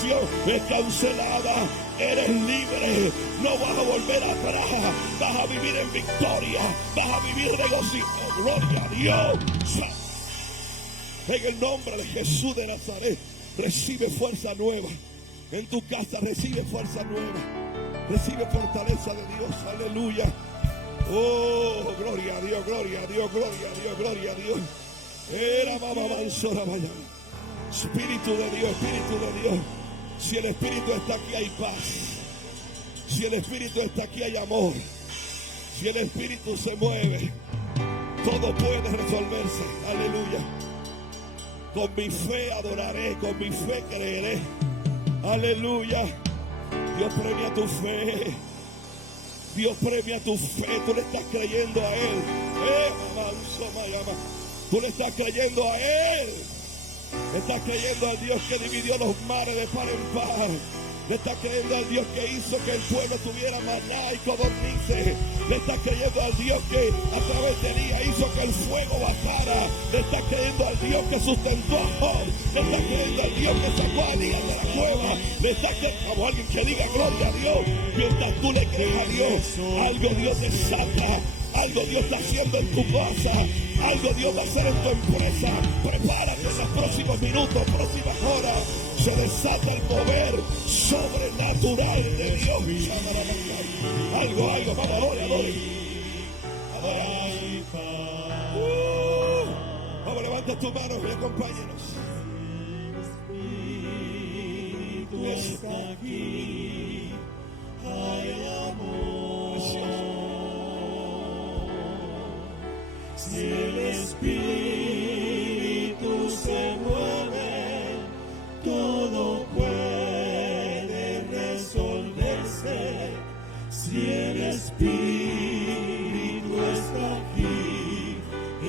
Es cancelada, eres libre, no vas a volver atrás, vas a vivir en victoria, vas a vivir regocijo, gloria a Dios. En el nombre de Jesús de Nazaret, recibe fuerza nueva. En tu casa recibe fuerza nueva. Recibe fortaleza de Dios. Aleluya. Oh, gloria a Dios, gloria a Dios, gloria a Dios, gloria a Dios. Era mamá manzora vaya. Espíritu de Dios, Espíritu de Dios. Si el Espíritu está aquí hay paz. Si el Espíritu está aquí hay amor. Si el Espíritu se mueve, todo puede resolverse. Aleluya. Con mi fe adoraré, con mi fe creeré. Aleluya. Dios premia tu fe. Dios premia tu fe. Tú le estás creyendo a Él. Tú le estás creyendo a Él. Le estás creyendo al Dios que dividió los mares de par en par. Le estás creyendo al Dios que hizo que el pueblo tuviera maná y codornices. Le estás creyendo al Dios que a través de Elías hizo que el fuego bajara. Le estás creyendo al Dios que sustentó a Job. Le estás creyendo al Dios que sacó a Elías de la cueva. Le estás creyendo, como alguien que diga gloria a Dios. Mientras tú le crees a Dios, algo Dios desata. Algo Dios está haciendo en tu casa. Algo Dios va a hacer en tu empresa. Prepárate en los próximos minutos, próximas horas. Se desata el mover sobrenatural de Dios. Algo, vamos, adore. Vamos, levanta tus manos y acompáñenos. Tú estás aquí, hay amor. Si el Espíritu se mueve, todo puede resolverse. Si el Espíritu está aquí,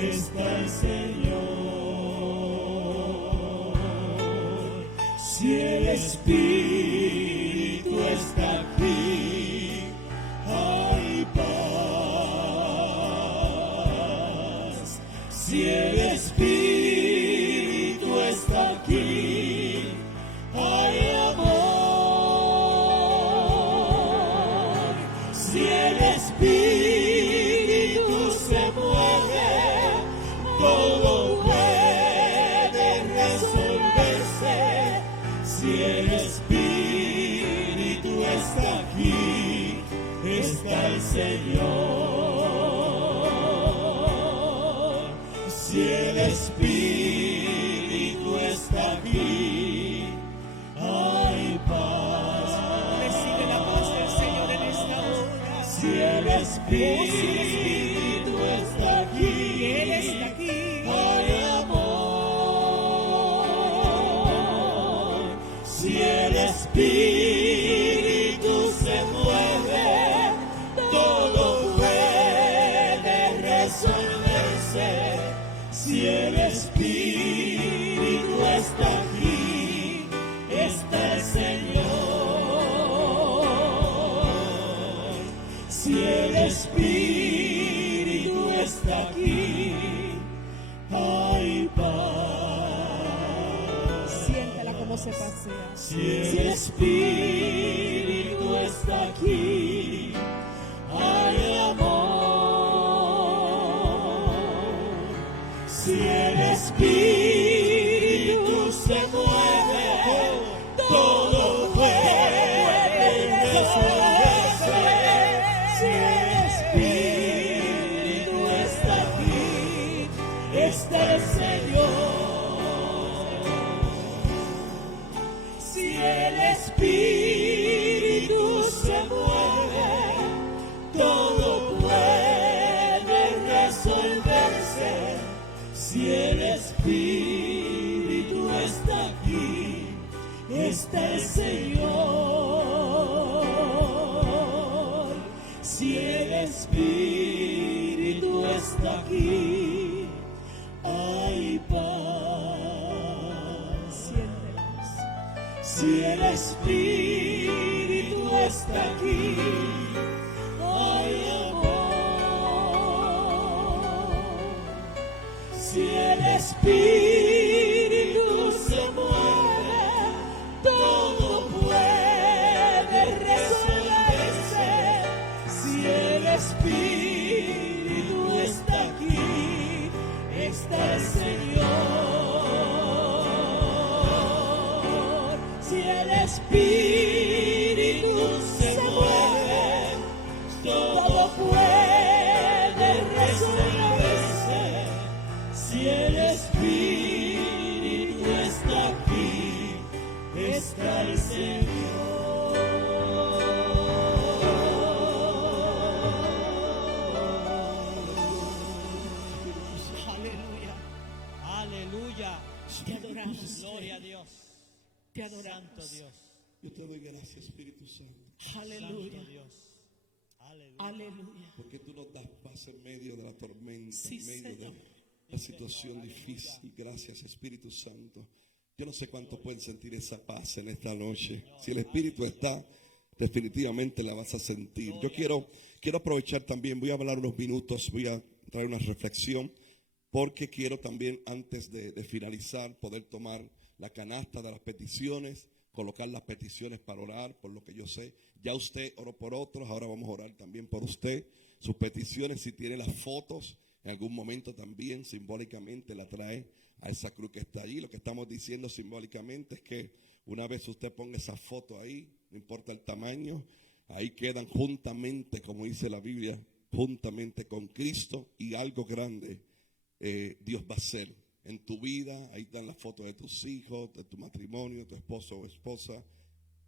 está el Señor. Si el Espíritu está aquí, hay paz. Si el Espíritu está aquí, hay amor. Si el Espíritu se mueve, todo puede resolverse. Si el Espíritu está aquí, está el Señor. Si el Espíritu está aquí, hay paz. Recibe la paz del Señor en esta hora. Si el Espíritu está aquí, Él está aquí. hay amor. Si el Espíritu se mueve, todo puede resolverse. Si el Espíritu está aquí, está el Señor. Si el Espíritu está aquí, hay paz. Siéntela como se pasea. Si el Espíritu está aquí, hay amor. Si el Espíritu se mueve, todo puede resolverse. Si el Espíritu está aquí, está el Señor. Si el Espíritu se mueve, todo puede resolverse. Si el Espíritu está aquí, está el Señor. Si el Espíritu está aquí, hay paz. Siéntelos. Si el Espíritu está aquí, hay amor. Si el Espíritu se mueve, todo puede resolverse. Si el Espíritu está aquí, está el Señor. Si el Espíritu se mueve, adoramos. Gloria a Dios. Te Santo adoramos. Dios. Yo te doy gracias, Espíritu Santo, Aleluya. Santo Dios. Aleluya. Aleluya. porque tú nos das paz en medio de la tormenta, Sí, en medio Señor. de la situación difícil. Gracias, Espíritu Santo. Yo no sé cuánto pueden sentir esa paz en esta noche. Si el Espíritu está, definitivamente la vas a sentir. Yo quiero aprovechar también, voy a hablar unos minutos, voy a traer una reflexión, porque quiero también, antes de finalizar, poder tomar la canasta de las peticiones, colocar las peticiones para orar, por lo que yo sé. Ya usted oró por otros, ahora vamos a orar también por usted. Sus peticiones, si tiene las fotos, en algún momento también simbólicamente la trae a esa cruz que está allí. Lo que estamos diciendo simbólicamente es que una vez usted ponga esa foto ahí, no importa el tamaño, ahí quedan juntamente, como dice la Biblia, juntamente con Cristo, y algo grande Dios va a hacer en tu vida. Ahí están las fotos de tus hijos, de tu matrimonio, tu esposo o esposa.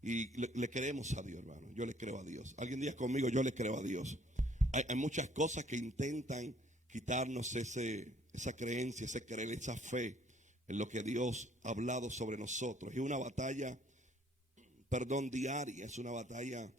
Y le creemos a Dios, hermano. Yo le creo a Dios. Alguien diga conmigo, yo le creo a Dios. Hay muchas cosas que intentan quitarnos esa creencia, ese creer, esa fe en lo que Dios ha hablado sobre nosotros. Es una batalla, diaria. Es una batalla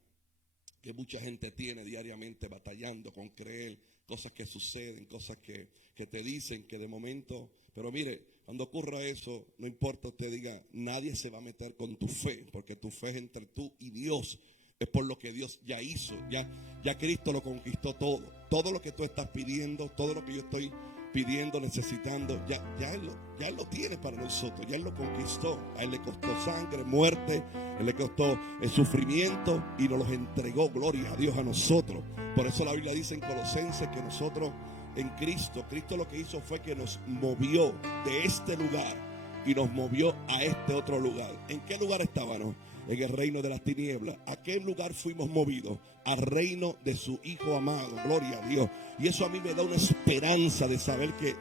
que mucha gente tiene diariamente, batallando con creer cosas que suceden, cosas que te dicen que de momento. Pero mire, cuando ocurra eso, no importa, usted diga, nadie se va a meter con tu fe, porque tu fe es entre tú y Dios. Es por lo que Dios ya hizo, ya Cristo lo conquistó todo. Todo lo que tú estás pidiendo, todo lo que yo estoy pidiendo, necesitando, ya Él lo tiene para nosotros, ya Él lo conquistó. A Él le costó sangre, muerte, a Él le costó el sufrimiento y nos los entregó, gloria a Dios, a nosotros. Por eso la Biblia dice en Colosenses que nosotros en Cristo lo que hizo fue que nos movió de este lugar y nos movió a este otro lugar. ¿En qué lugar estábamos? En el reino de las tinieblas. ¿A qué lugar fuimos movidos? Al reino de su Hijo amado, gloria a Dios. Y eso a mí me da una esperanza de saber que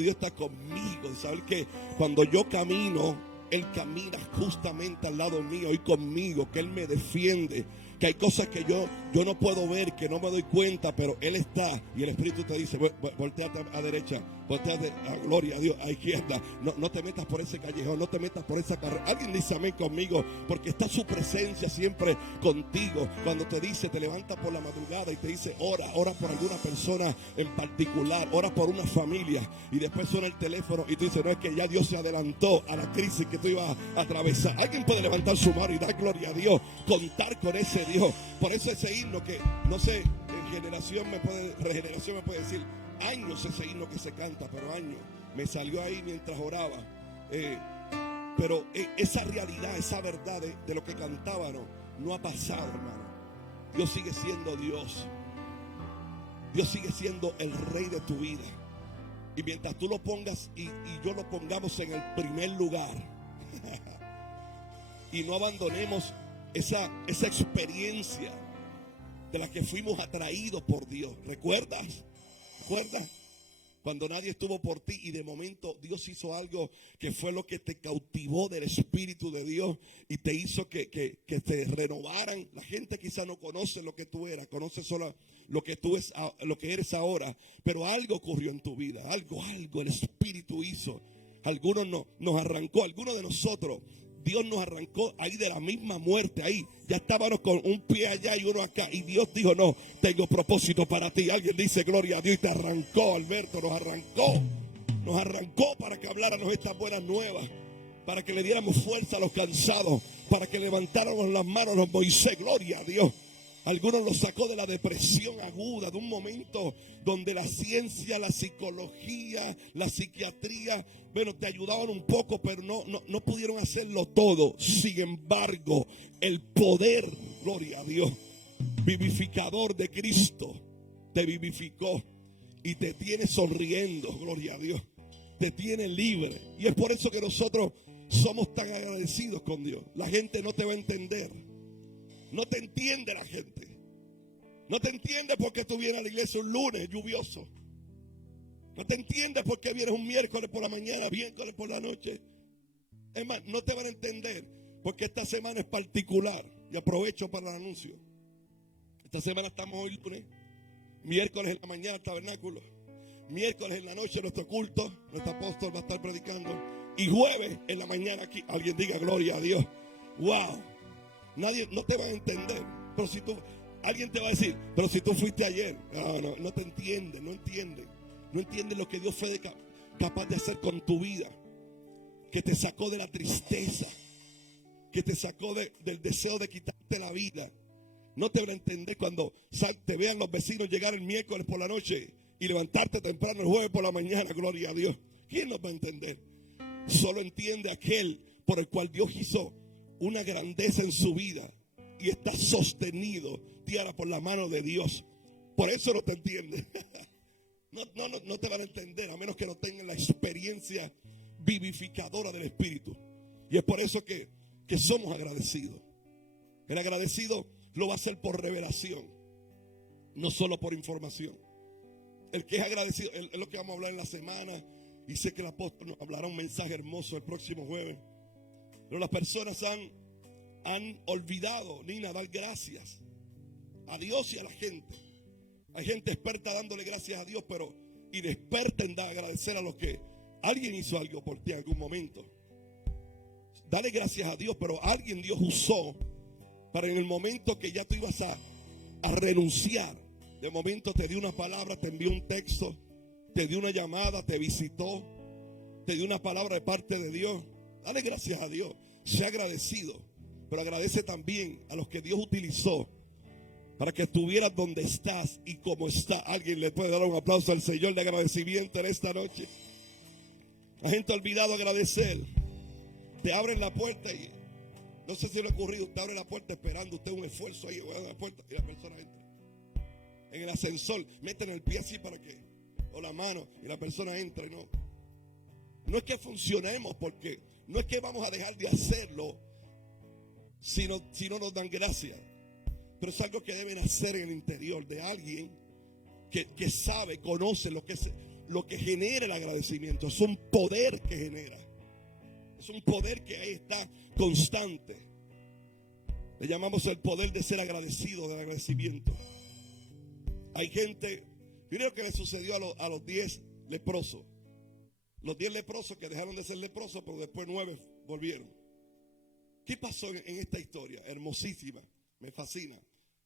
Dios está conmigo, de saber que cuando yo camino, Él camina justamente al lado mío y conmigo, que Él me defiende, que hay cosas que yo no puedo ver, que no me doy cuenta, pero Él está. Y el Espíritu te dice, volteate a derecha, volteate a gloria a Dios, a izquierda. No te metas por ese callejón, no te metas por esa carrera. Alguien dice amén conmigo, porque está su presencia siempre contigo. Cuando te dice, te levanta por la madrugada y te dice, ora por alguna persona en particular, ora por una familia. Y después suena el teléfono y tú dices, no, es que ya Dios se adelantó a la crisis que tú ibas a atravesar. Alguien puede levantar su mano y dar gloria a Dios, contar con ese Dios. Por eso ese himno que, no sé, en regeneración me puede decir, años ese himno que se canta, pero años, me salió ahí mientras oraba. Pero esa realidad, esa verdad de lo que cantábamos no ha pasado, hermano. Dios sigue siendo Dios. Dios sigue siendo el Rey de tu vida. Y mientras tú lo pongas y yo lo pongamos en el primer lugar y no abandonemos esa experiencia de la que fuimos atraídos por Dios. ¿Recuerdas? Cuando nadie estuvo por ti y de momento Dios hizo algo que fue lo que te cautivó del Espíritu de Dios y te hizo que te renovaran. La gente quizá no conoce lo que tú eras, conoce solo lo que eres ahora, pero algo ocurrió en tu vida, algo el Espíritu hizo. Algunos nos arrancó, algunos de nosotros, Dios nos arrancó ahí de la misma muerte, ahí ya estábamos con un pie allá y uno acá, y Dios dijo, no, tengo propósito para ti. Alguien dice gloria a Dios, y te arrancó, Alberto, nos arrancó para que habláramos estas buenas nuevas, para que le diéramos fuerza a los cansados, para que levantáramos las manos a los Moisés, gloria a Dios. Algunos los sacó de la depresión aguda, de un momento donde la ciencia, la psicología, la psiquiatría, bueno, te ayudaban un poco, pero no pudieron hacerlo todo. Sin embargo, el poder, gloria a Dios, vivificador de Cristo, te vivificó y te tiene sonriendo, gloria a Dios, te tiene libre. Y es por eso que nosotros somos tan agradecidos con Dios. La gente no te va a entender. No te entiende la gente. No te entiende porque tú vienes a la iglesia un lunes lluvioso. No te entiende porque vienes un miércoles por la mañana, miércoles por la noche. Es más, no te van a entender porque esta semana es particular. Y aprovecho para el anuncio. Esta semana estamos hoy lunes, miércoles en la mañana tabernáculo, Miércoles en la noche nuestro culto, nuestro apóstol va a estar predicando. Y jueves en la mañana aquí, alguien diga gloria a Dios. Wow, nadie, no te va a entender. Pero si tú, alguien te va a decir, pero si tú fuiste ayer, no te entienden, no entienden. No entienden lo que Dios fue capaz de hacer con tu vida. Que te sacó de la tristeza, que te sacó del deseo de quitarte la vida. No te van a entender cuando te vean los vecinos llegar el miércoles por la noche y levantarte temprano el jueves por la mañana, gloria a Dios. ¿Quién nos va a entender? Solo entiende aquel por el cual Dios hizo una grandeza en su vida y está sostenido, tierra, por la mano de Dios. Por eso no te entiende. No te van a entender a menos que no tengan la experiencia vivificadora del Espíritu. Y es por eso que somos agradecidos. El agradecido lo va a hacer por revelación, no solo por información. El que es agradecido es lo que vamos a hablar en la semana. Y sé que el apóstol nos hablará un mensaje hermoso el próximo jueves. Pero las personas han olvidado, Nina, dar gracias a Dios y a la gente. Hay gente experta dándole gracias a Dios, pero inexperta en dar agradecer a los que alguien hizo algo por ti en algún momento. Dale gracias a Dios, pero alguien Dios usó para en el momento que ya tú ibas a renunciar. De momento te dio una palabra, te envió un texto, te dio una llamada, te visitó, te dio una palabra de parte de Dios. Dale gracias a Dios, sea agradecido, pero agradece también a los que Dios utilizó para que estuvieras donde estás y como está. Alguien le puede dar un aplauso al Señor de agradecimiento en esta noche. La gente ha olvidado agradecer. Te abren la puerta y no sé si le ha ocurrido, te abre la puerta esperando usted un esfuerzo ahí, a la puerta y la persona entra. En el ascensor, meten el pie así para que, o la mano, y la persona entra. Y no es que funcionemos, porque no es que vamos a dejar de hacerlo si no nos dan gracias. Pero es algo que deben hacer en el interior de alguien que sabe, conoce lo que genera el agradecimiento. Es un poder que genera. Es un poder que ahí está constante. Le llamamos el poder de ser agradecido, del agradecimiento. Hay gente, miren lo que le sucedió a los 10 leprosos. Los 10 leprosos que dejaron de ser leprosos, pero después 9 volvieron. ¿Qué pasó en esta historia? Hermosísima, me fascina.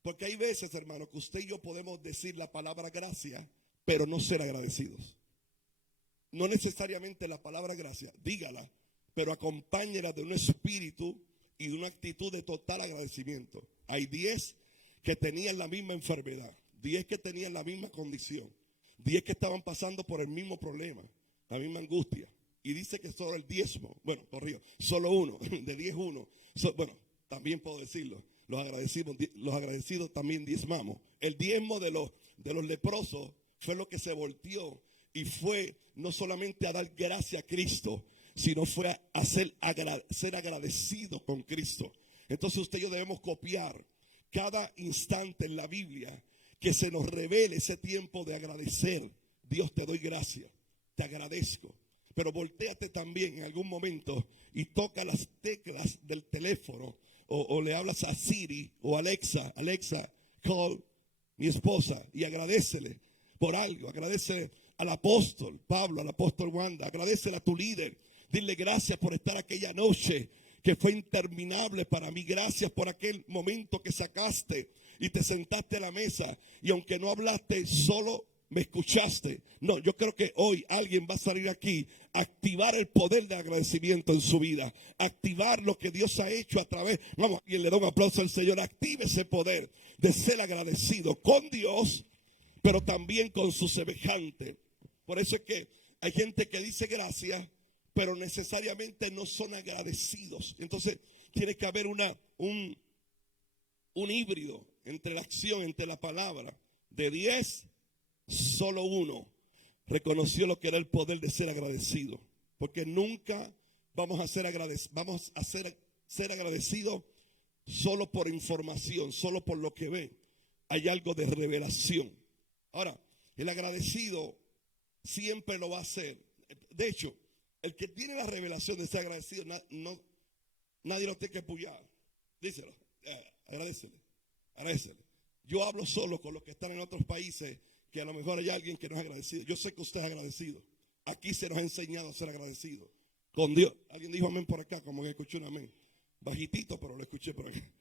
Porque hay veces, hermano, que usted y yo podemos decir la palabra gracia, pero no ser agradecidos. No necesariamente la palabra gracia, dígala, pero acompáñela de un espíritu y de una actitud de total agradecimiento. Hay 10 que tenían la misma enfermedad, 10 que tenían la misma condición, 10 que estaban pasando por el mismo problema, la misma angustia. Y dice que solo el diezmo, solo uno, de 10 uno. También puedo decirlo, los agradecidos también diezmamos. El diezmo de los leprosos fue lo que se volteó y fue no solamente a dar gracia a Cristo, sino fue a ser agradecido con Cristo. Entonces usted y yo debemos copiar cada instante en la Biblia que se nos revele ese tiempo de agradecer. Dios, te doy gracias, te agradezco. Pero voltéate también en algún momento y toca las teclas del teléfono o le hablas a Siri o Alexa, call mi esposa, y agradécele por algo. Agradece al apóstol Pablo, al apóstol Wanda, agradecele a tu líder. Dile gracias por estar aquella noche que fue interminable para mí. Gracias por aquel momento que sacaste y te sentaste a la mesa. Y aunque no hablaste, solo me escuchaste. No, yo creo que hoy alguien va a salir aquí a activar el poder de agradecimiento en su vida. Activar lo que Dios ha hecho a través. Vamos, y le da un aplauso al Señor. Active ese poder de ser agradecido con Dios, pero también con su semejante. Por eso es que hay gente que dice gracias, pero necesariamente no son agradecidos. Entonces tiene que haber un híbrido entre la acción, entre la palabra. De 10, solo uno reconoció lo que era el poder de ser agradecido. Porque nunca vamos a ser agradecidos solo por información, solo por lo que ve. Hay algo de revelación. Ahora, el agradecido siempre lo va a hacer. De hecho, el que tiene la revelación de ser agradecido, nadie lo tiene que apoyar. Díselo, agradecele. Yo hablo solo con los que están en otros países que a lo mejor hay alguien que no es agradecido. Yo sé que usted es agradecido. Aquí se nos ha enseñado a ser agradecidos con Dios. Alguien dijo amén por acá, como que escuché un amén. Bajitito, pero lo escuché por acá.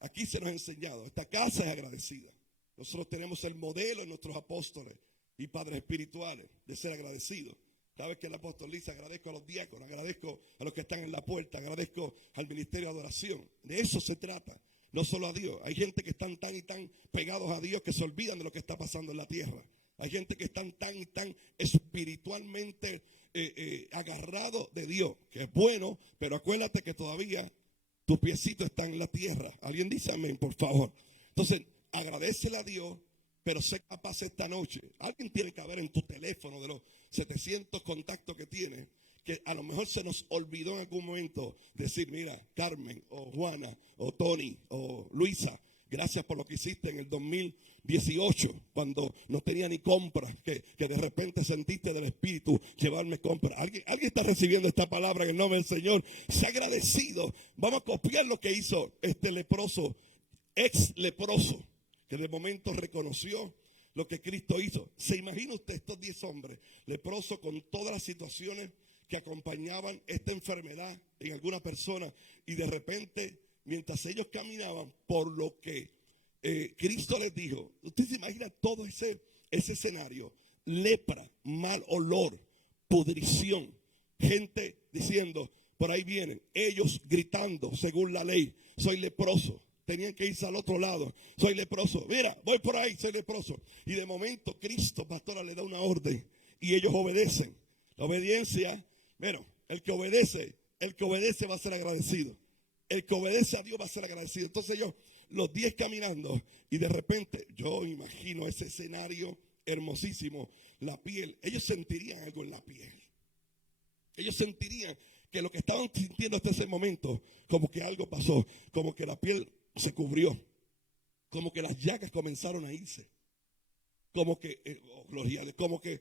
Aquí se nos ha enseñado. Esta casa es agradecida. Nosotros tenemos el modelo en nuestros apóstoles y padres espirituales de ser agradecidos. Cada vez que el apóstol dice, agradezco a los diáconos, agradezco a los que están en la puerta, agradezco al ministerio de adoración. De eso se trata, no solo a Dios. Hay gente que están tan y tan pegados a Dios que se olvidan de lo que está pasando en la tierra. Hay gente que están tan y tan espiritualmente agarrados de Dios, que es bueno, pero acuérdate que todavía tus piecitos están en la tierra. Alguien dice amén, por favor. Entonces, agradécele a Dios, pero sé capaz esta noche. Alguien tiene que haber en tu teléfono de los 700 contactos que tienes, que a lo mejor se nos olvidó en algún momento decir, mira, Carmen, o Juana, o Tony, o Luisa, gracias por lo que hiciste en el 2018, cuando no tenía ni compras, que de repente sentiste del Espíritu llevarme compras. ¿Alguien está recibiendo esta palabra en el nombre del Señor? Sea agradecido. Vamos a copiar lo que hizo este leproso, ex leproso, que de momento reconoció lo que Cristo hizo. ¿Se imagina usted estos 10 hombres leprosos con todas las situaciones que acompañaban esta enfermedad en alguna persona? Y de repente, mientras ellos caminaban por lo que Cristo les dijo, usted se imagina todo ese escenario: lepra, mal olor, pudrición, gente diciendo, por ahí vienen, ellos gritando según la ley, soy leproso. Tenían que irse al otro lado. Soy leproso. Mira, voy por ahí, soy leproso. Y de momento Cristo, pastora, le da una orden y ellos obedecen. La obediencia, bueno, el que obedece va a ser agradecido. El que obedece a Dios va a ser agradecido. Entonces ellos, los 10 caminando, y de repente, yo imagino ese escenario hermosísimo, la piel. Ellos sentirían algo en la piel. Ellos sentirían que lo que estaban sintiendo hasta ese momento, como que algo pasó, como que la piel se cubrió, como que las llagas comenzaron a irse, como que, como que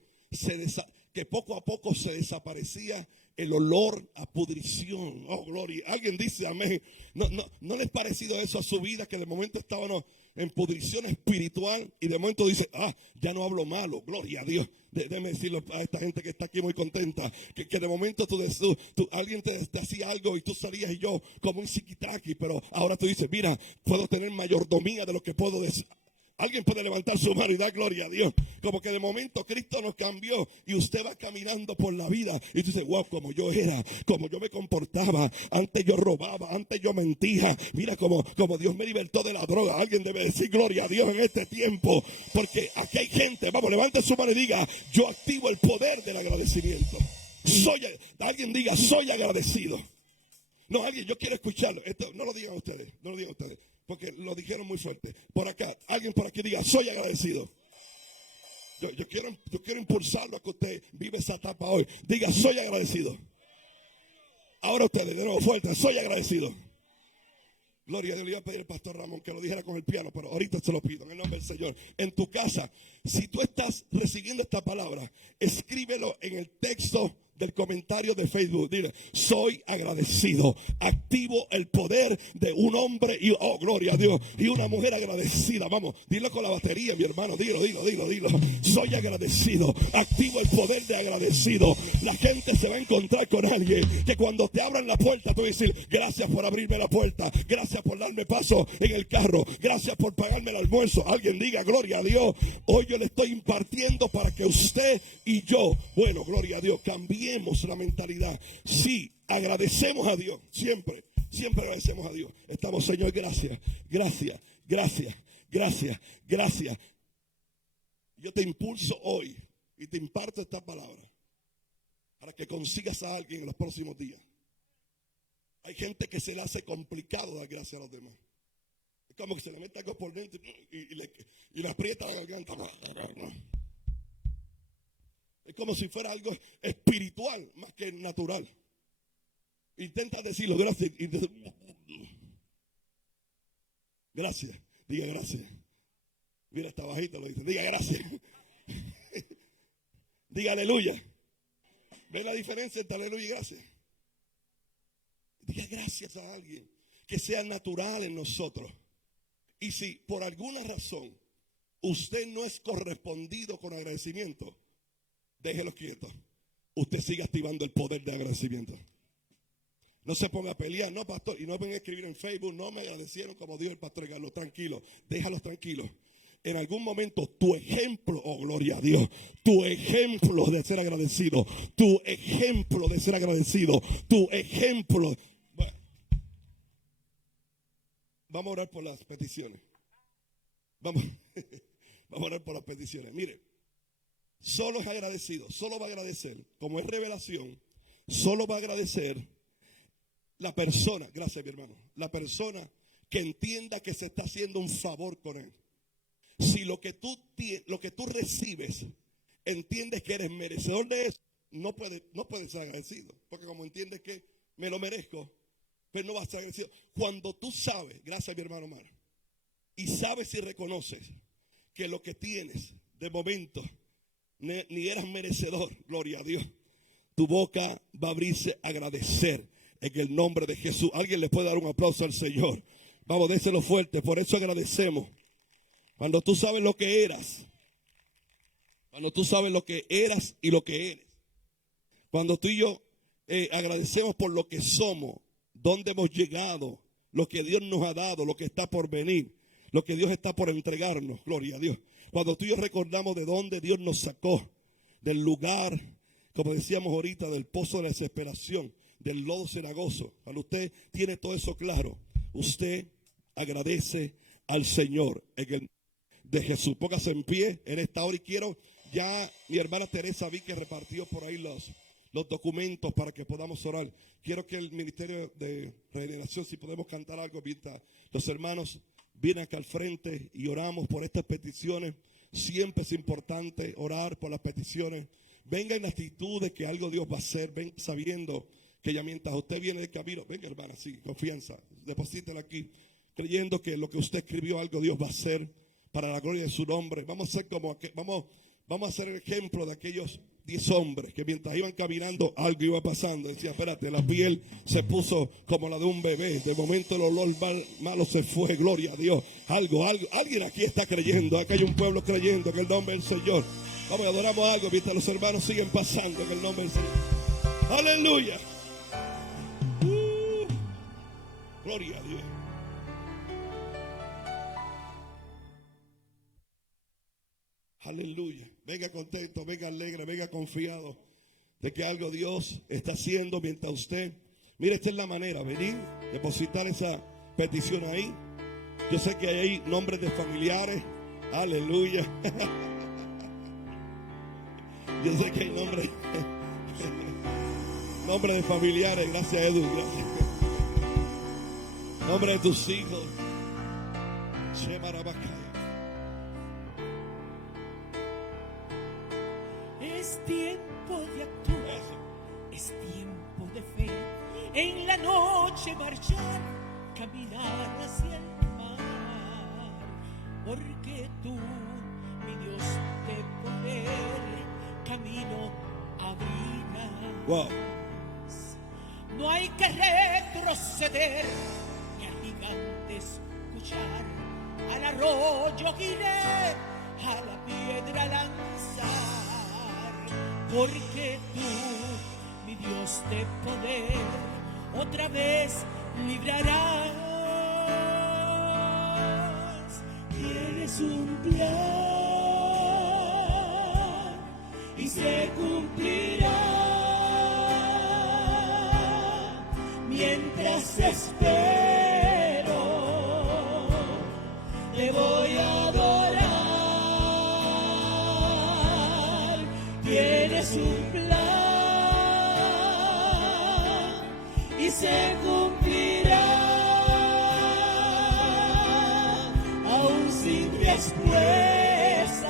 que poco a poco se desaparecía el olor a pudrición. Oh, gloria. Alguien dice amén. ¿No les ha parecido eso a su vida, que de momento estaban en pudrición espiritual y de momento dice, ya no hablo malo, gloria a Dios? Déjeme decirlo a esta gente que está aquí muy contenta, que de momento alguien te hacía algo y tú salías y yo como un psiquitaki, pero ahora tú dices, mira, puedo tener mayordomía de lo que puedo decir. Alguien puede levantar su mano y dar gloria a Dios. Como que de momento Cristo nos cambió y usted va caminando por la vida y tú dices, wow, como yo era, como yo me comportaba. Antes yo robaba, antes yo mentía. Mira como Dios me libertó de la droga. Alguien debe decir gloria a Dios en este tiempo, porque aquí hay gente. Vamos, levante su mano y diga, yo activo el poder del agradecimiento. Alguien diga, soy agradecido. No, alguien, yo quiero escucharlo. Esto no lo digan ustedes, porque lo dijeron muy fuerte. Por acá, alguien por aquí diga, soy agradecido. Yo quiero impulsarlo a que usted vive esa etapa hoy. Diga, soy agradecido. Ahora ustedes, de nuevo fuerte, soy agradecido. Gloria a Dios. Le iba a pedir al pastor Ramón que lo dijera con el piano, pero ahorita se lo pido en el nombre del Señor. En tu casa, si tú estás recibiendo esta palabra, escríbelo en el texto del comentario de Facebook. Dile, soy agradecido. Activo el poder de un hombre y, oh, gloria a Dios, y una mujer agradecida. Vamos, dilo con la batería, mi hermano. Dilo. Soy agradecido. Activo el poder de agradecido. La gente se va a encontrar con alguien que cuando te abran la puerta, tú vas a decir, gracias por abrirme la puerta. Gracias por darme paso en el carro. Gracias por pagarme el almuerzo. Alguien diga, gloria a Dios. Hoy yo le estoy impartiendo para que usted y yo, bueno, gloria a Dios, cambiemos la mentalidad. Sí, agradecemos a Dios. Siempre agradecemos a Dios. Estamos, Señor, gracias. Yo te impulso hoy y te imparto esta palabra para que consigas a alguien en los próximos días. Hay gente que se le hace complicado dar gracias a los demás. Es como que se le mete algo por dentro y le aprieta la garganta. Es como si fuera algo espiritual más que natural. Intenta decirlo, gracias. Gracias, diga gracias. Mira, está bajito, lo dice, diga gracias. Diga aleluya. ¿Ve la diferencia entre aleluya y gracias? Diga gracias a alguien que sea natural en nosotros. Y si por alguna razón usted no es correspondido con agradecimiento, déjelo quieto. Usted sigue activando el poder de agradecimiento. No se ponga a pelear, no, pastor, y no venga a escribir en Facebook, no me agradecieron como dijo el pastor Carlos. Tranquilo, déjalos tranquilos. En algún momento tu ejemplo, oh gloria a Dios, tu ejemplo de ser agradecido, tu ejemplo de ser agradecido, tu ejemplo. Bueno, vamos a orar por las peticiones. Vamos a orar por las peticiones. Mire, solo es agradecido, solo va a agradecer, como es revelación, solo va a agradecer la persona, gracias mi hermano, la persona que entienda que se está haciendo un favor con él. Si lo que tú recibes, entiendes que eres merecedor de eso, no puedes ser agradecido. Porque como entiendes que me lo merezco, pero no vas a ser agradecido. Cuando tú sabes, gracias mi hermano Omar, y sabes y reconoces que lo que tienes de momento ni eras merecedor, gloria a Dios, tu boca va a abrirse a agradecer en el nombre de Jesús. Alguien le puede dar un aplauso al Señor. Vamos, déselo fuerte, por eso agradecemos. Cuando tú sabes lo que eras, cuando tú sabes lo que eras y lo que eres, cuando tú y yo agradecemos por lo que somos, dónde hemos llegado, lo que Dios nos ha dado, lo que está por venir, lo que Dios está por entregarnos, gloria a Dios. Cuando tú y yo recordamos de dónde Dios nos sacó, del lugar, como decíamos ahorita, del pozo de la desesperación, del lodo cenagoso. Cuando usted tiene todo eso claro, usted agradece al Señor en el de Jesús. Póngase en pie en esta hora y quiero, ya mi hermana Teresa vi que repartió por ahí los documentos para que podamos orar. Quiero que el Ministerio de Regeneración, si podemos cantar algo, mientras los hermanos vienen acá al frente y oramos por estas peticiones. Siempre es importante orar por las peticiones. Venga en la actitud de que algo Dios va a hacer, ven sabiendo que ya mientras usted viene de camino, venga hermana, sí, confianza, deposítela aquí, creyendo que lo que usted escribió algo Dios va a hacer para la gloria de su nombre. Vamos a ser vamos a ser el ejemplo de aquellos 10 hombres que mientras iban caminando algo iba pasando. Decía, espérate, la piel se puso como la de un bebé. De momento el olor malo se fue, gloria a Dios. Alguien aquí está creyendo. Aquí hay un pueblo creyendo en el nombre del Señor. Vamos, adoramos algo mientras los hermanos siguen pasando en el nombre del Señor. Aleluya. Gloria a Dios. Aleluya. Venga contento, venga alegre, venga confiado de que algo Dios está haciendo mientras usted. Mire, esta es la manera, venir, depositar esa petición ahí. Yo sé que hay nombres de familiares. Aleluya. Yo sé que hay nombres de familiares. Gracias, Edu. Gracias. Nombre de tus hijos. Es tiempo de actuar, es tiempo de fe. En la noche marchar, caminar hacia el mar. Porque tú, mi Dios de poder, camino abrirás. Wow. No hay que retroceder, ni al gigante escuchar. Al arroyo iré, a la piedra lanzar. Porque tú, mi Dios de poder, otra vez librarás. Tienes un plan y se cumplirá. Mientras espero, te voy a adorar. Tienes un plan y se cumplirá. Aún sin respuestas,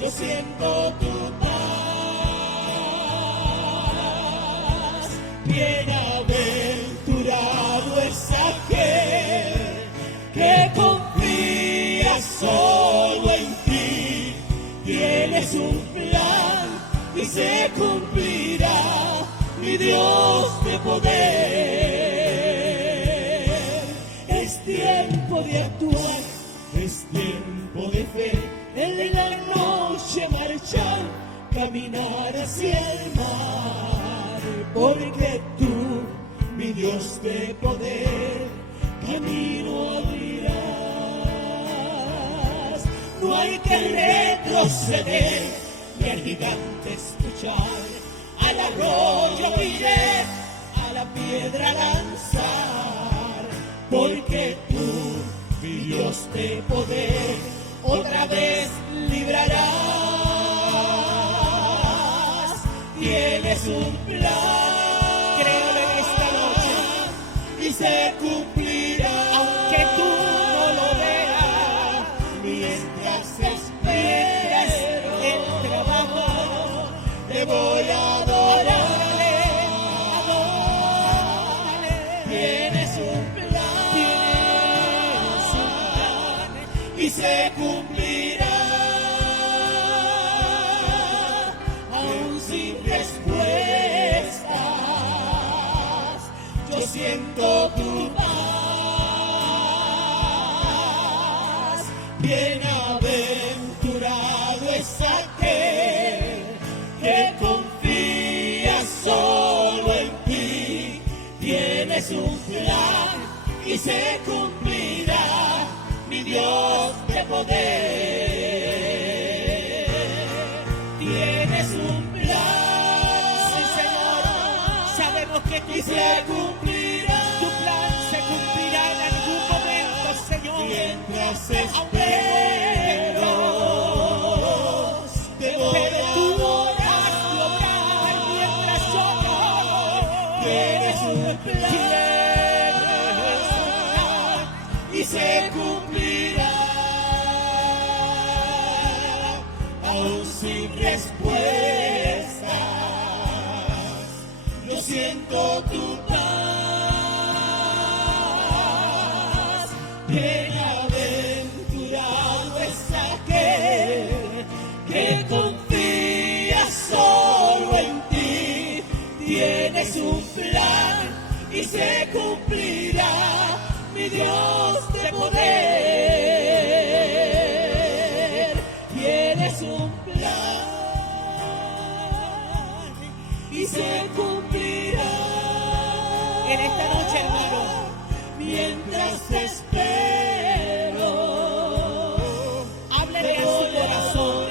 yo siento tu paz. Bienaventurado es aquel que confía solo en ti. Tienes un plan y se cumplirá, mi Dios de poder. Es tiempo de actuar, es caminar hacia el mar, porque tú, mi Dios de poder, camino abrirás. No hay que retroceder, ni al gigante escuchar, al arroyo iré, a la piedra lanzar, porque tú, mi Dios de poder, otra vez librarás. Tienes un plan, créelo en esta noche, y se cumplirá, aunque tú no lo veas, mientras esperes el trabajo, te voy a adorar. Tienes un plan, y se cumplirá, aún sin respuestas. Yo siento tu paz. Bienaventurado es aquel que confía solo en ti. Tienes un plan y se cumplirá, mi Dios de poder. Tienes un plan, sí, Señor, sabemos que tu se cumplirá, tu plan se cumplirá en algún momento, Señor. Mientras espero, pero tú harás lograr mientras yo lloro. Tienes un plan y se cumplirá, aún sin respuestas. Yo siento tu paz. Bienaventurado es aquel que confía solo en ti. Tienes un plan y se cumplirá, mi Dios de poder. Tienes un plan y se cumplirá. En esta noche, hermano, mientras te espero, háblele a su corazón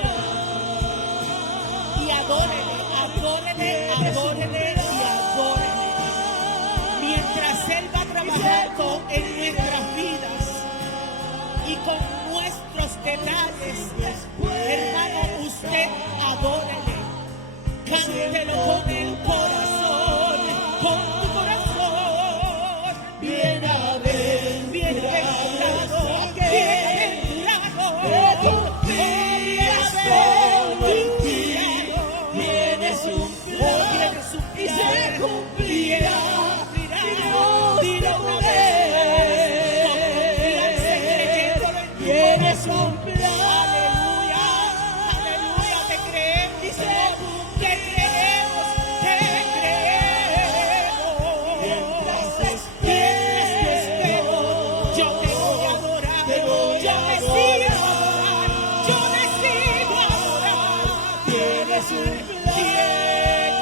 y adórele, adórele, adórele y adórele. Mientras Él va trabajando en nuestras vidas y con nuestros detalles, hermano, usted adórele, cántelo con el corazón, con tu corazón. Bienaventurado, bienaventurado, confías solo en ti. Tienes un plan y se cumplirá. Dilo una vez, con confianza creyéndolo en ti. Tienes un plan, aleluya, aleluya, te creemos, te creemos, te creemos. Yo te voy a adorar, yo me sigo a adorar, yo me sigo a adorar. Tienes un plan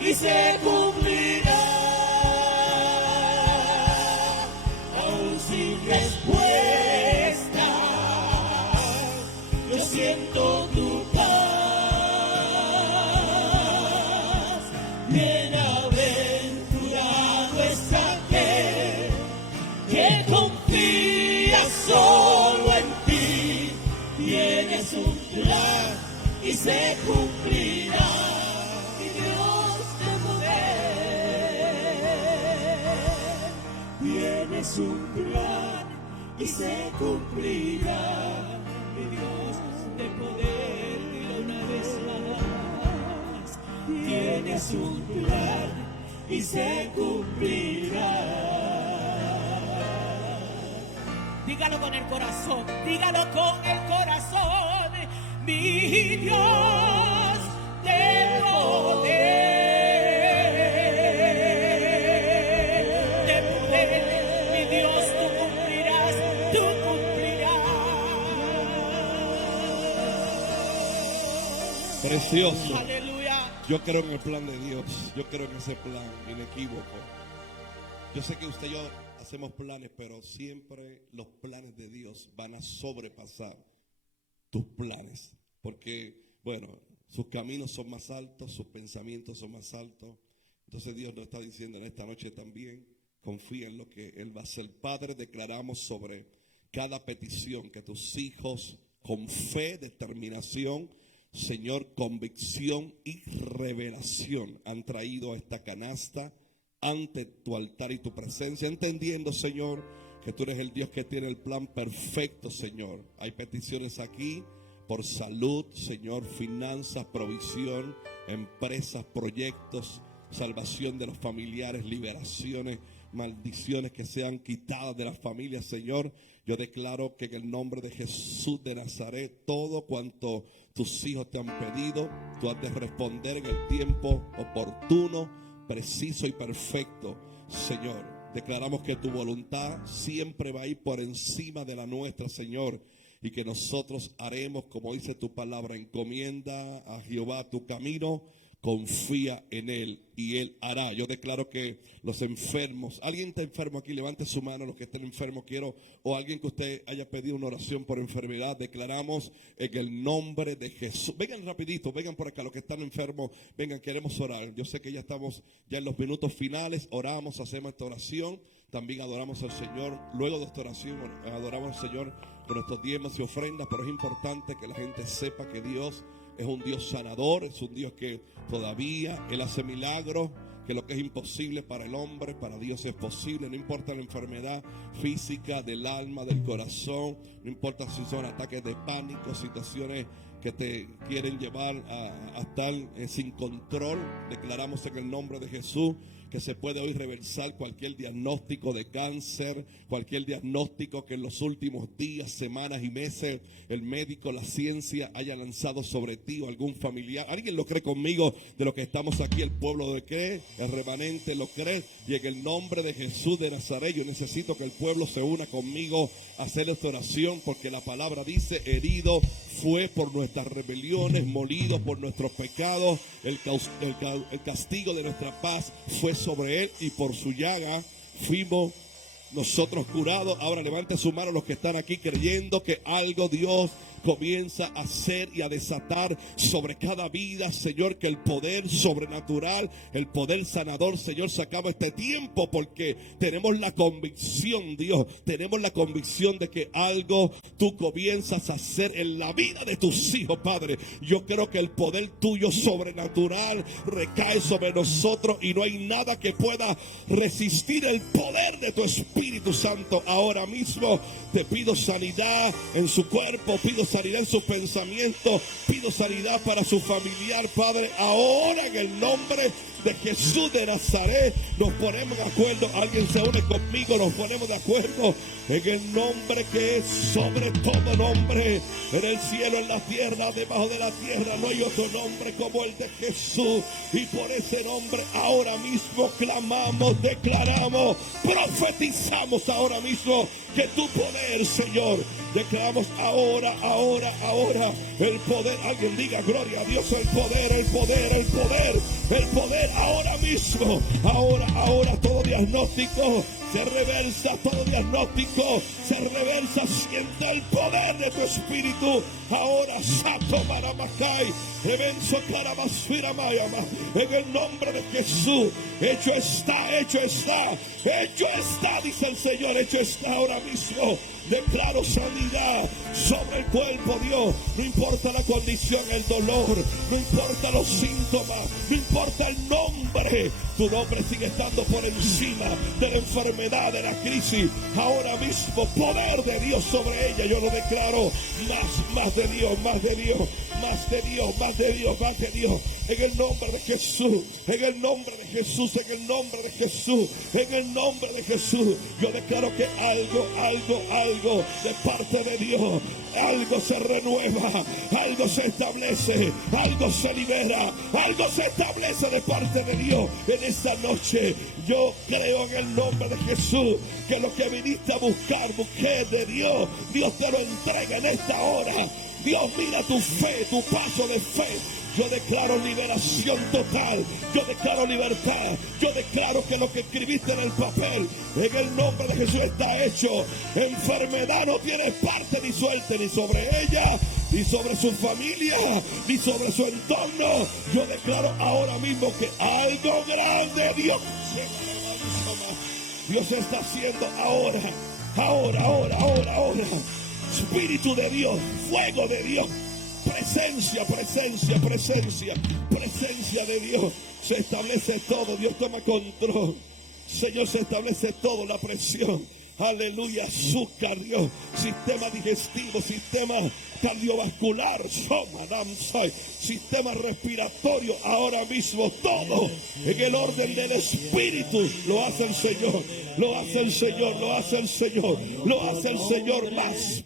y se cumplirá, aún sin respuesta. Yo siento tu paz. Bienaventurado es aquel que confía solo en ti. Tienes un plan y se cumplirá, mi Dios de poder. Tienes un plan y se cumplirá, mi Dios de poder. Dilo una vez más. Tienes un plan y se cumplirá. Dígalo con el corazón, dígalo con el corazón, mi Dios de poder, mi Dios, tú cumplirás, tú cumplirás. Precioso. Aleluya. Yo creo en el plan de Dios. Yo creo en ese plan inequívoco. Yo sé que usted y yo hacemos planes, pero siempre los planes de Dios van a sobrepasar tus planes. Porque, bueno, sus caminos son más altos, sus pensamientos son más altos. Entonces Dios nos está diciendo en esta noche también, confía en lo que Él va a hacer. Padre, declaramos sobre cada petición que tus hijos con fe, determinación, Señor, convicción y revelación han traído a esta canasta ante tu altar y tu presencia, entendiendo, Señor, que tú eres el Dios que tiene el plan perfecto, Señor. Hay peticiones aquí por salud, Señor, finanzas, provisión, empresas, proyectos, salvación de los familiares, liberaciones, maldiciones que sean quitadas de las familias, Señor. Yo declaro que en el nombre de Jesús de Nazaret, todo cuanto tus hijos te han pedido, tú has de responder en el tiempo oportuno, preciso y perfecto, Señor. Declaramos que tu voluntad siempre va a ir por encima de la nuestra, Señor, y que nosotros haremos, como dice tu palabra, encomienda a Jehová tu camino, confía en Él y Él hará. Yo declaro que los enfermos, alguien está enfermo aquí, levante su mano, los que estén enfermos, o alguien que usted haya pedido una oración por enfermedad, declaramos en el nombre de Jesús. Vengan rapidito, vengan por acá, los que están enfermos, vengan, queremos orar. Yo sé que ya estamos ya en los minutos finales, oramos, hacemos esta oración, también adoramos al Señor. Luego de esta oración adoramos al Señor con nuestros diezmos y ofrendas, pero es importante que la gente sepa que Dios es un Dios sanador, es un Dios que todavía Él hace milagros, que lo que es imposible para el hombre, para Dios es posible. No importa la enfermedad física del alma, del corazón, no importa si son ataques de pánico, situaciones que te quieren llevar a estar sin control. Declaramos en el nombre de Jesús que se puede hoy reversar cualquier diagnóstico de cáncer, cualquier diagnóstico que en los últimos días, semanas y meses el médico, la ciencia haya lanzado sobre ti o algún familiar. ¿Alguien lo cree conmigo de lo que estamos aquí? El pueblo lo cree, el remanente lo cree, y en el nombre de Jesús de Nazaret yo necesito que el pueblo se una conmigo a hacer esta oración, porque la palabra dice: herido fue por nuestras rebeliones, molido por nuestros pecados, el castigo de nuestra paz fue sobre Él, y por su llaga fuimos nosotros curados. Ahora levante su mano los que están aquí creyendo que algo Dios comienza a hacer y a desatar sobre cada vida, Señor, que el poder sobrenatural, el poder sanador, Señor, se acaba este tiempo, porque tenemos la convicción, Dios, tenemos la convicción de que algo tú comienzas a hacer en la vida de tus hijos, Padre. Yo creo que el poder tuyo sobrenatural recae sobre nosotros y no hay nada que pueda resistir el poder de tu Espíritu Santo. Ahora mismo te pido sanidad en su cuerpo, pido sanidad en sus pensamientos, pido sanidad para su familiar, Padre. Ahora en el nombre de Jesús de Nazaret nos ponemos de acuerdo. Alguien se une conmigo, nos ponemos de acuerdo en el nombre que es sobre todo nombre, en el cielo, en la tierra, debajo de la tierra. No hay otro nombre como el de Jesús, y por ese nombre ahora mismo clamamos, declaramos, profetizamos ahora mismo que tu poder, Señor, declaramos ahora el poder. Alguien diga gloria a Dios, el poder ahora mismo, ahora todo diagnóstico se reversa, todo diagnóstico se reversa. Siento el poder de tu Espíritu ahora. Sato Maramacay, Revenso Caramasfira Mayama, en el nombre de Jesús. Hecho está, dice el Señor, hecho está ahora mismo. Declaro sanidad sobre el cuerpo, Dios. No importa la condición, el dolor, no importa los síntomas, no importa el nombre. Tu nombre sigue estando por encima de la enfermedad, de la crisis. Ahora mismo, poder de Dios sobre ella. Yo lo declaro. Más de Dios, más de Dios, más de Dios, más de Dios, más de Dios. En el nombre de Jesús, en el nombre de Jesús, en el nombre de Jesús, en el nombre de Jesús. Yo declaro que algo de parte de Dios, algo se renueva, algo se establece, algo se libera, algo se establece de parte de Dios en esta noche. Yo creo en el nombre de Jesús que lo que viniste a buscar, mujer de Dios, Dios te lo entrega en esta hora. Dios mira tu fe, tu paso de fe. Yo declaro liberación total. Yo declaro libertad. Yo declaro que lo que escribiste en el papel, en el nombre de Jesús, está hecho. Enfermedad no tiene parte ni suerte ni sobre ella, ni sobre su familia, ni sobre su entorno. Yo declaro ahora mismo que algo grande Dios está haciendo ahora. Espíritu de Dios, fuego de Dios, presencia de Dios. Se establece todo, Dios toma control. Señor, se establece todo, la presión. Aleluya, azúcar, Dios, sistema digestivo, sistema cardiovascular, sistema respiratorio, ahora mismo todo en el orden del Espíritu. Lo hace el Señor, lo hace el Señor, lo hace el Señor, lo hace el Señor.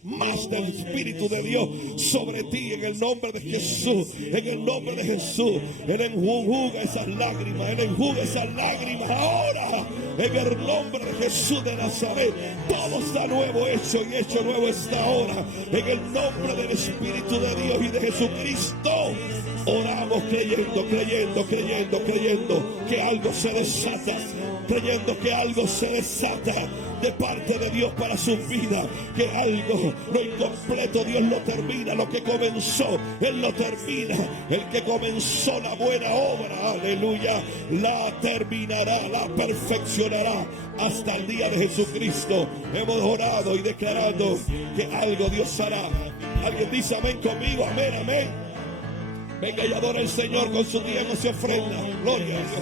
Más del Espíritu de Dios sobre ti en el nombre de Jesús, en el nombre de Jesús. Él enjuga esas lágrimas, Él enjuga esas lágrimas ahora en el nombre de Jesús de Nazaret. Todo está nuevo hecho y hecho nuevo está ahora en el nombre del Espíritu de Dios y de Jesucristo. Oramos creyendo que algo se desata, creyendo que algo se desata de parte de Dios para su vida, que algo, lo incompleto, Dios lo termina, lo que comenzó, Él lo termina. El que comenzó la buena obra, aleluya, la terminará, la perfeccionará hasta el día de Jesucristo. Hemos orado y declarado que algo Dios hará. Alguien dice amén conmigo, amén, amén. Venga y adora al Señor con su diezmo y ofrenda. Gloria a Dios.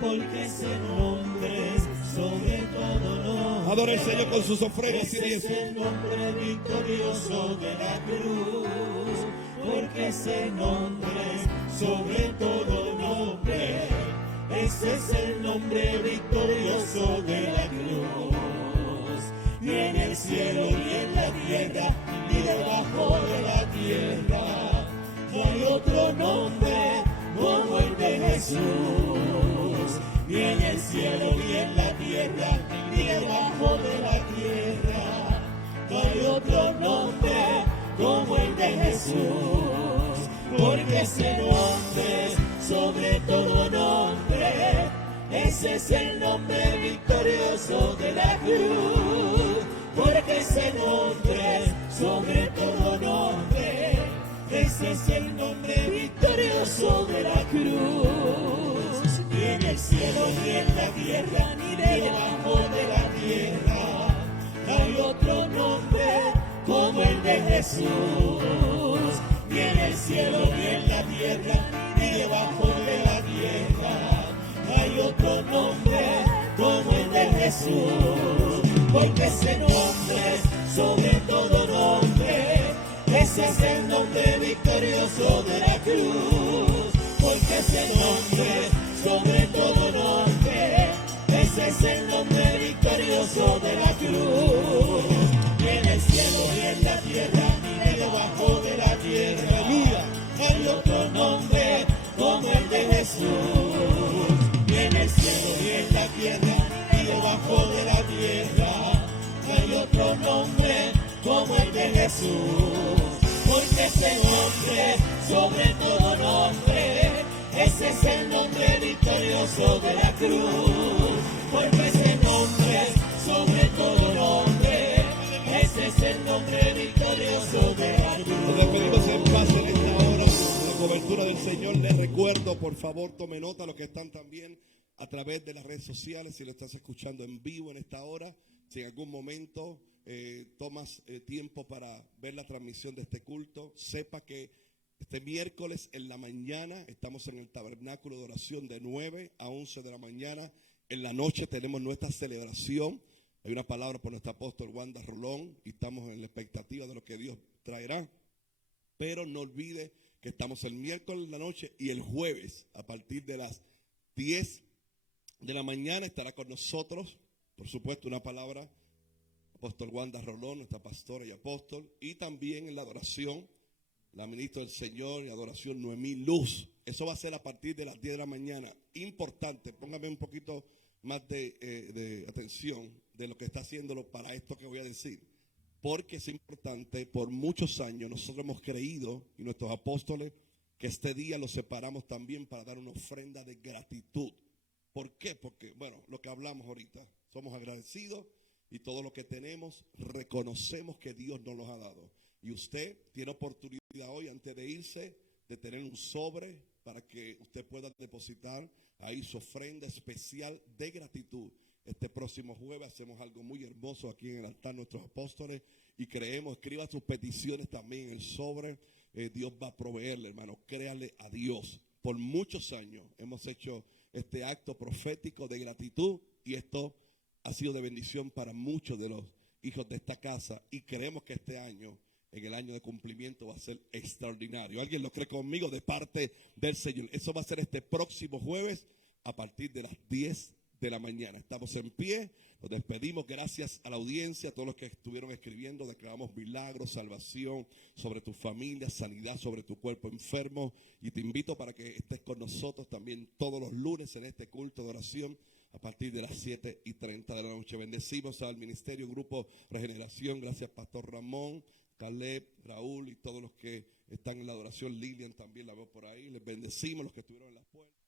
Porque ese nombre es sobre todo nombre. Adora al Señor con sus ofrendas y Ese es diezmos. el nombre victorioso de la cruz. Porque ese nombre es sobre todo nombre. Ese es el nombre victorioso de la cruz. Ni en el cielo ni en la tierra, ni debajo de la tierra, no hay otro nombre como el de Jesús. Ni en el cielo ni en la tierra, ni debajo de la tierra, no hay otro nombre como el de Jesús. Porque ese nombre es sobre todo nombre. Ese es el nombre victorioso de la cruz. Porque ese nombre es sobre todo nombre. Ese es el nombre victorioso de la cruz. Ni en el cielo ni en la tierra, ni debajo de la tierra, no hay otro nombre como el de Jesús. Ni en el cielo ni en la tierra, ni debajo de la tierra, no hay otro nombre como el de Jesús. Porque ese nombre es sobre todo nombre. Ese es el nombre victorioso de la cruz. Porque ese nombre es sobre todo nombre. Ese es el nombre victorioso de la cruz. Ni en el cielo ni en la tierra, ni debajo de la tierra, aleluya, hay otro nombre como el de Jesús. Ni en el cielo ni en la tierra, ni debajo de la tierra, hay otro nombre como el de Jesús. Porque ese nombre sobre todo nombre. Ese es el nombre victorioso de la cruz. Porque ese nombre sobre todo nombre. Ese es el nombre victorioso de la cruz. Nos despedimos en paz en esta hora, con la cobertura del Señor. Les recuerdo, por favor, tome nota, los que están también a través de las redes sociales, si lo estás escuchando en vivo en esta hora, si en algún momento tomas tiempo para ver la transmisión de este culto, sepa que este miércoles en la mañana estamos en el tabernáculo de oración de 9 a 11 de la mañana. En la noche tenemos nuestra celebración. Hay una palabra por nuestro apóstol Wanda Rolón y estamos en la expectativa de lo que Dios traerá. Pero no olvide que estamos el miércoles en la noche y el jueves a partir de las 10 de la mañana estará con nosotros, por supuesto, una palabra, apóstol Wanda Rolón, nuestra pastora y apóstol, y también en la adoración, la ministra del Señor y adoración Noemí Luz. Eso va a ser a partir de las 10 de la mañana. Importante, póngame un poquito más de atención de lo que está haciéndolo para esto que voy a decir. porque es importante. Por muchos años nosotros hemos creído, y nuestros apóstoles, que este día lo separamos también para dar una ofrenda de gratitud. ¿Por qué? Porque, bueno, lo que hablamos ahorita, somos agradecidos y todo lo que tenemos reconocemos que Dios nos los ha dado. Y usted tiene oportunidad hoy, antes de irse, de tener un sobre para que usted pueda depositar ahí su ofrenda especial de gratitud. Este próximo jueves hacemos algo muy hermoso aquí en el altar, nuestros apóstoles, y creemos, escriba sus peticiones también en el sobre. Dios va a proveerle, hermano, créale a Dios. Por muchos años hemos hecho este acto profético de gratitud y esto ha sido de bendición para muchos de los hijos de esta casa, y creemos que este año, en el año de cumplimiento, va a ser extraordinario. ¿Alguien lo cree conmigo? De parte del Señor. Eso va a ser este próximo jueves a partir de las 10 de la mañana. Estamos en pie, nos despedimos. Gracias a la audiencia, a todos los que estuvieron escribiendo. Declaramos milagros, salvación sobre tu familia, sanidad sobre tu cuerpo enfermo, y te invito para que estés con nosotros también todos los lunes en este culto de oración a partir de las 7:30 de la noche. Bendecimos al Ministerio Grupo Regeneración. Gracias, Pastor Ramón, Caleb, Raúl y todos los que están en la adoración. Lilian también la veo por ahí. Les bendecimos, los que estuvieron en las puertas.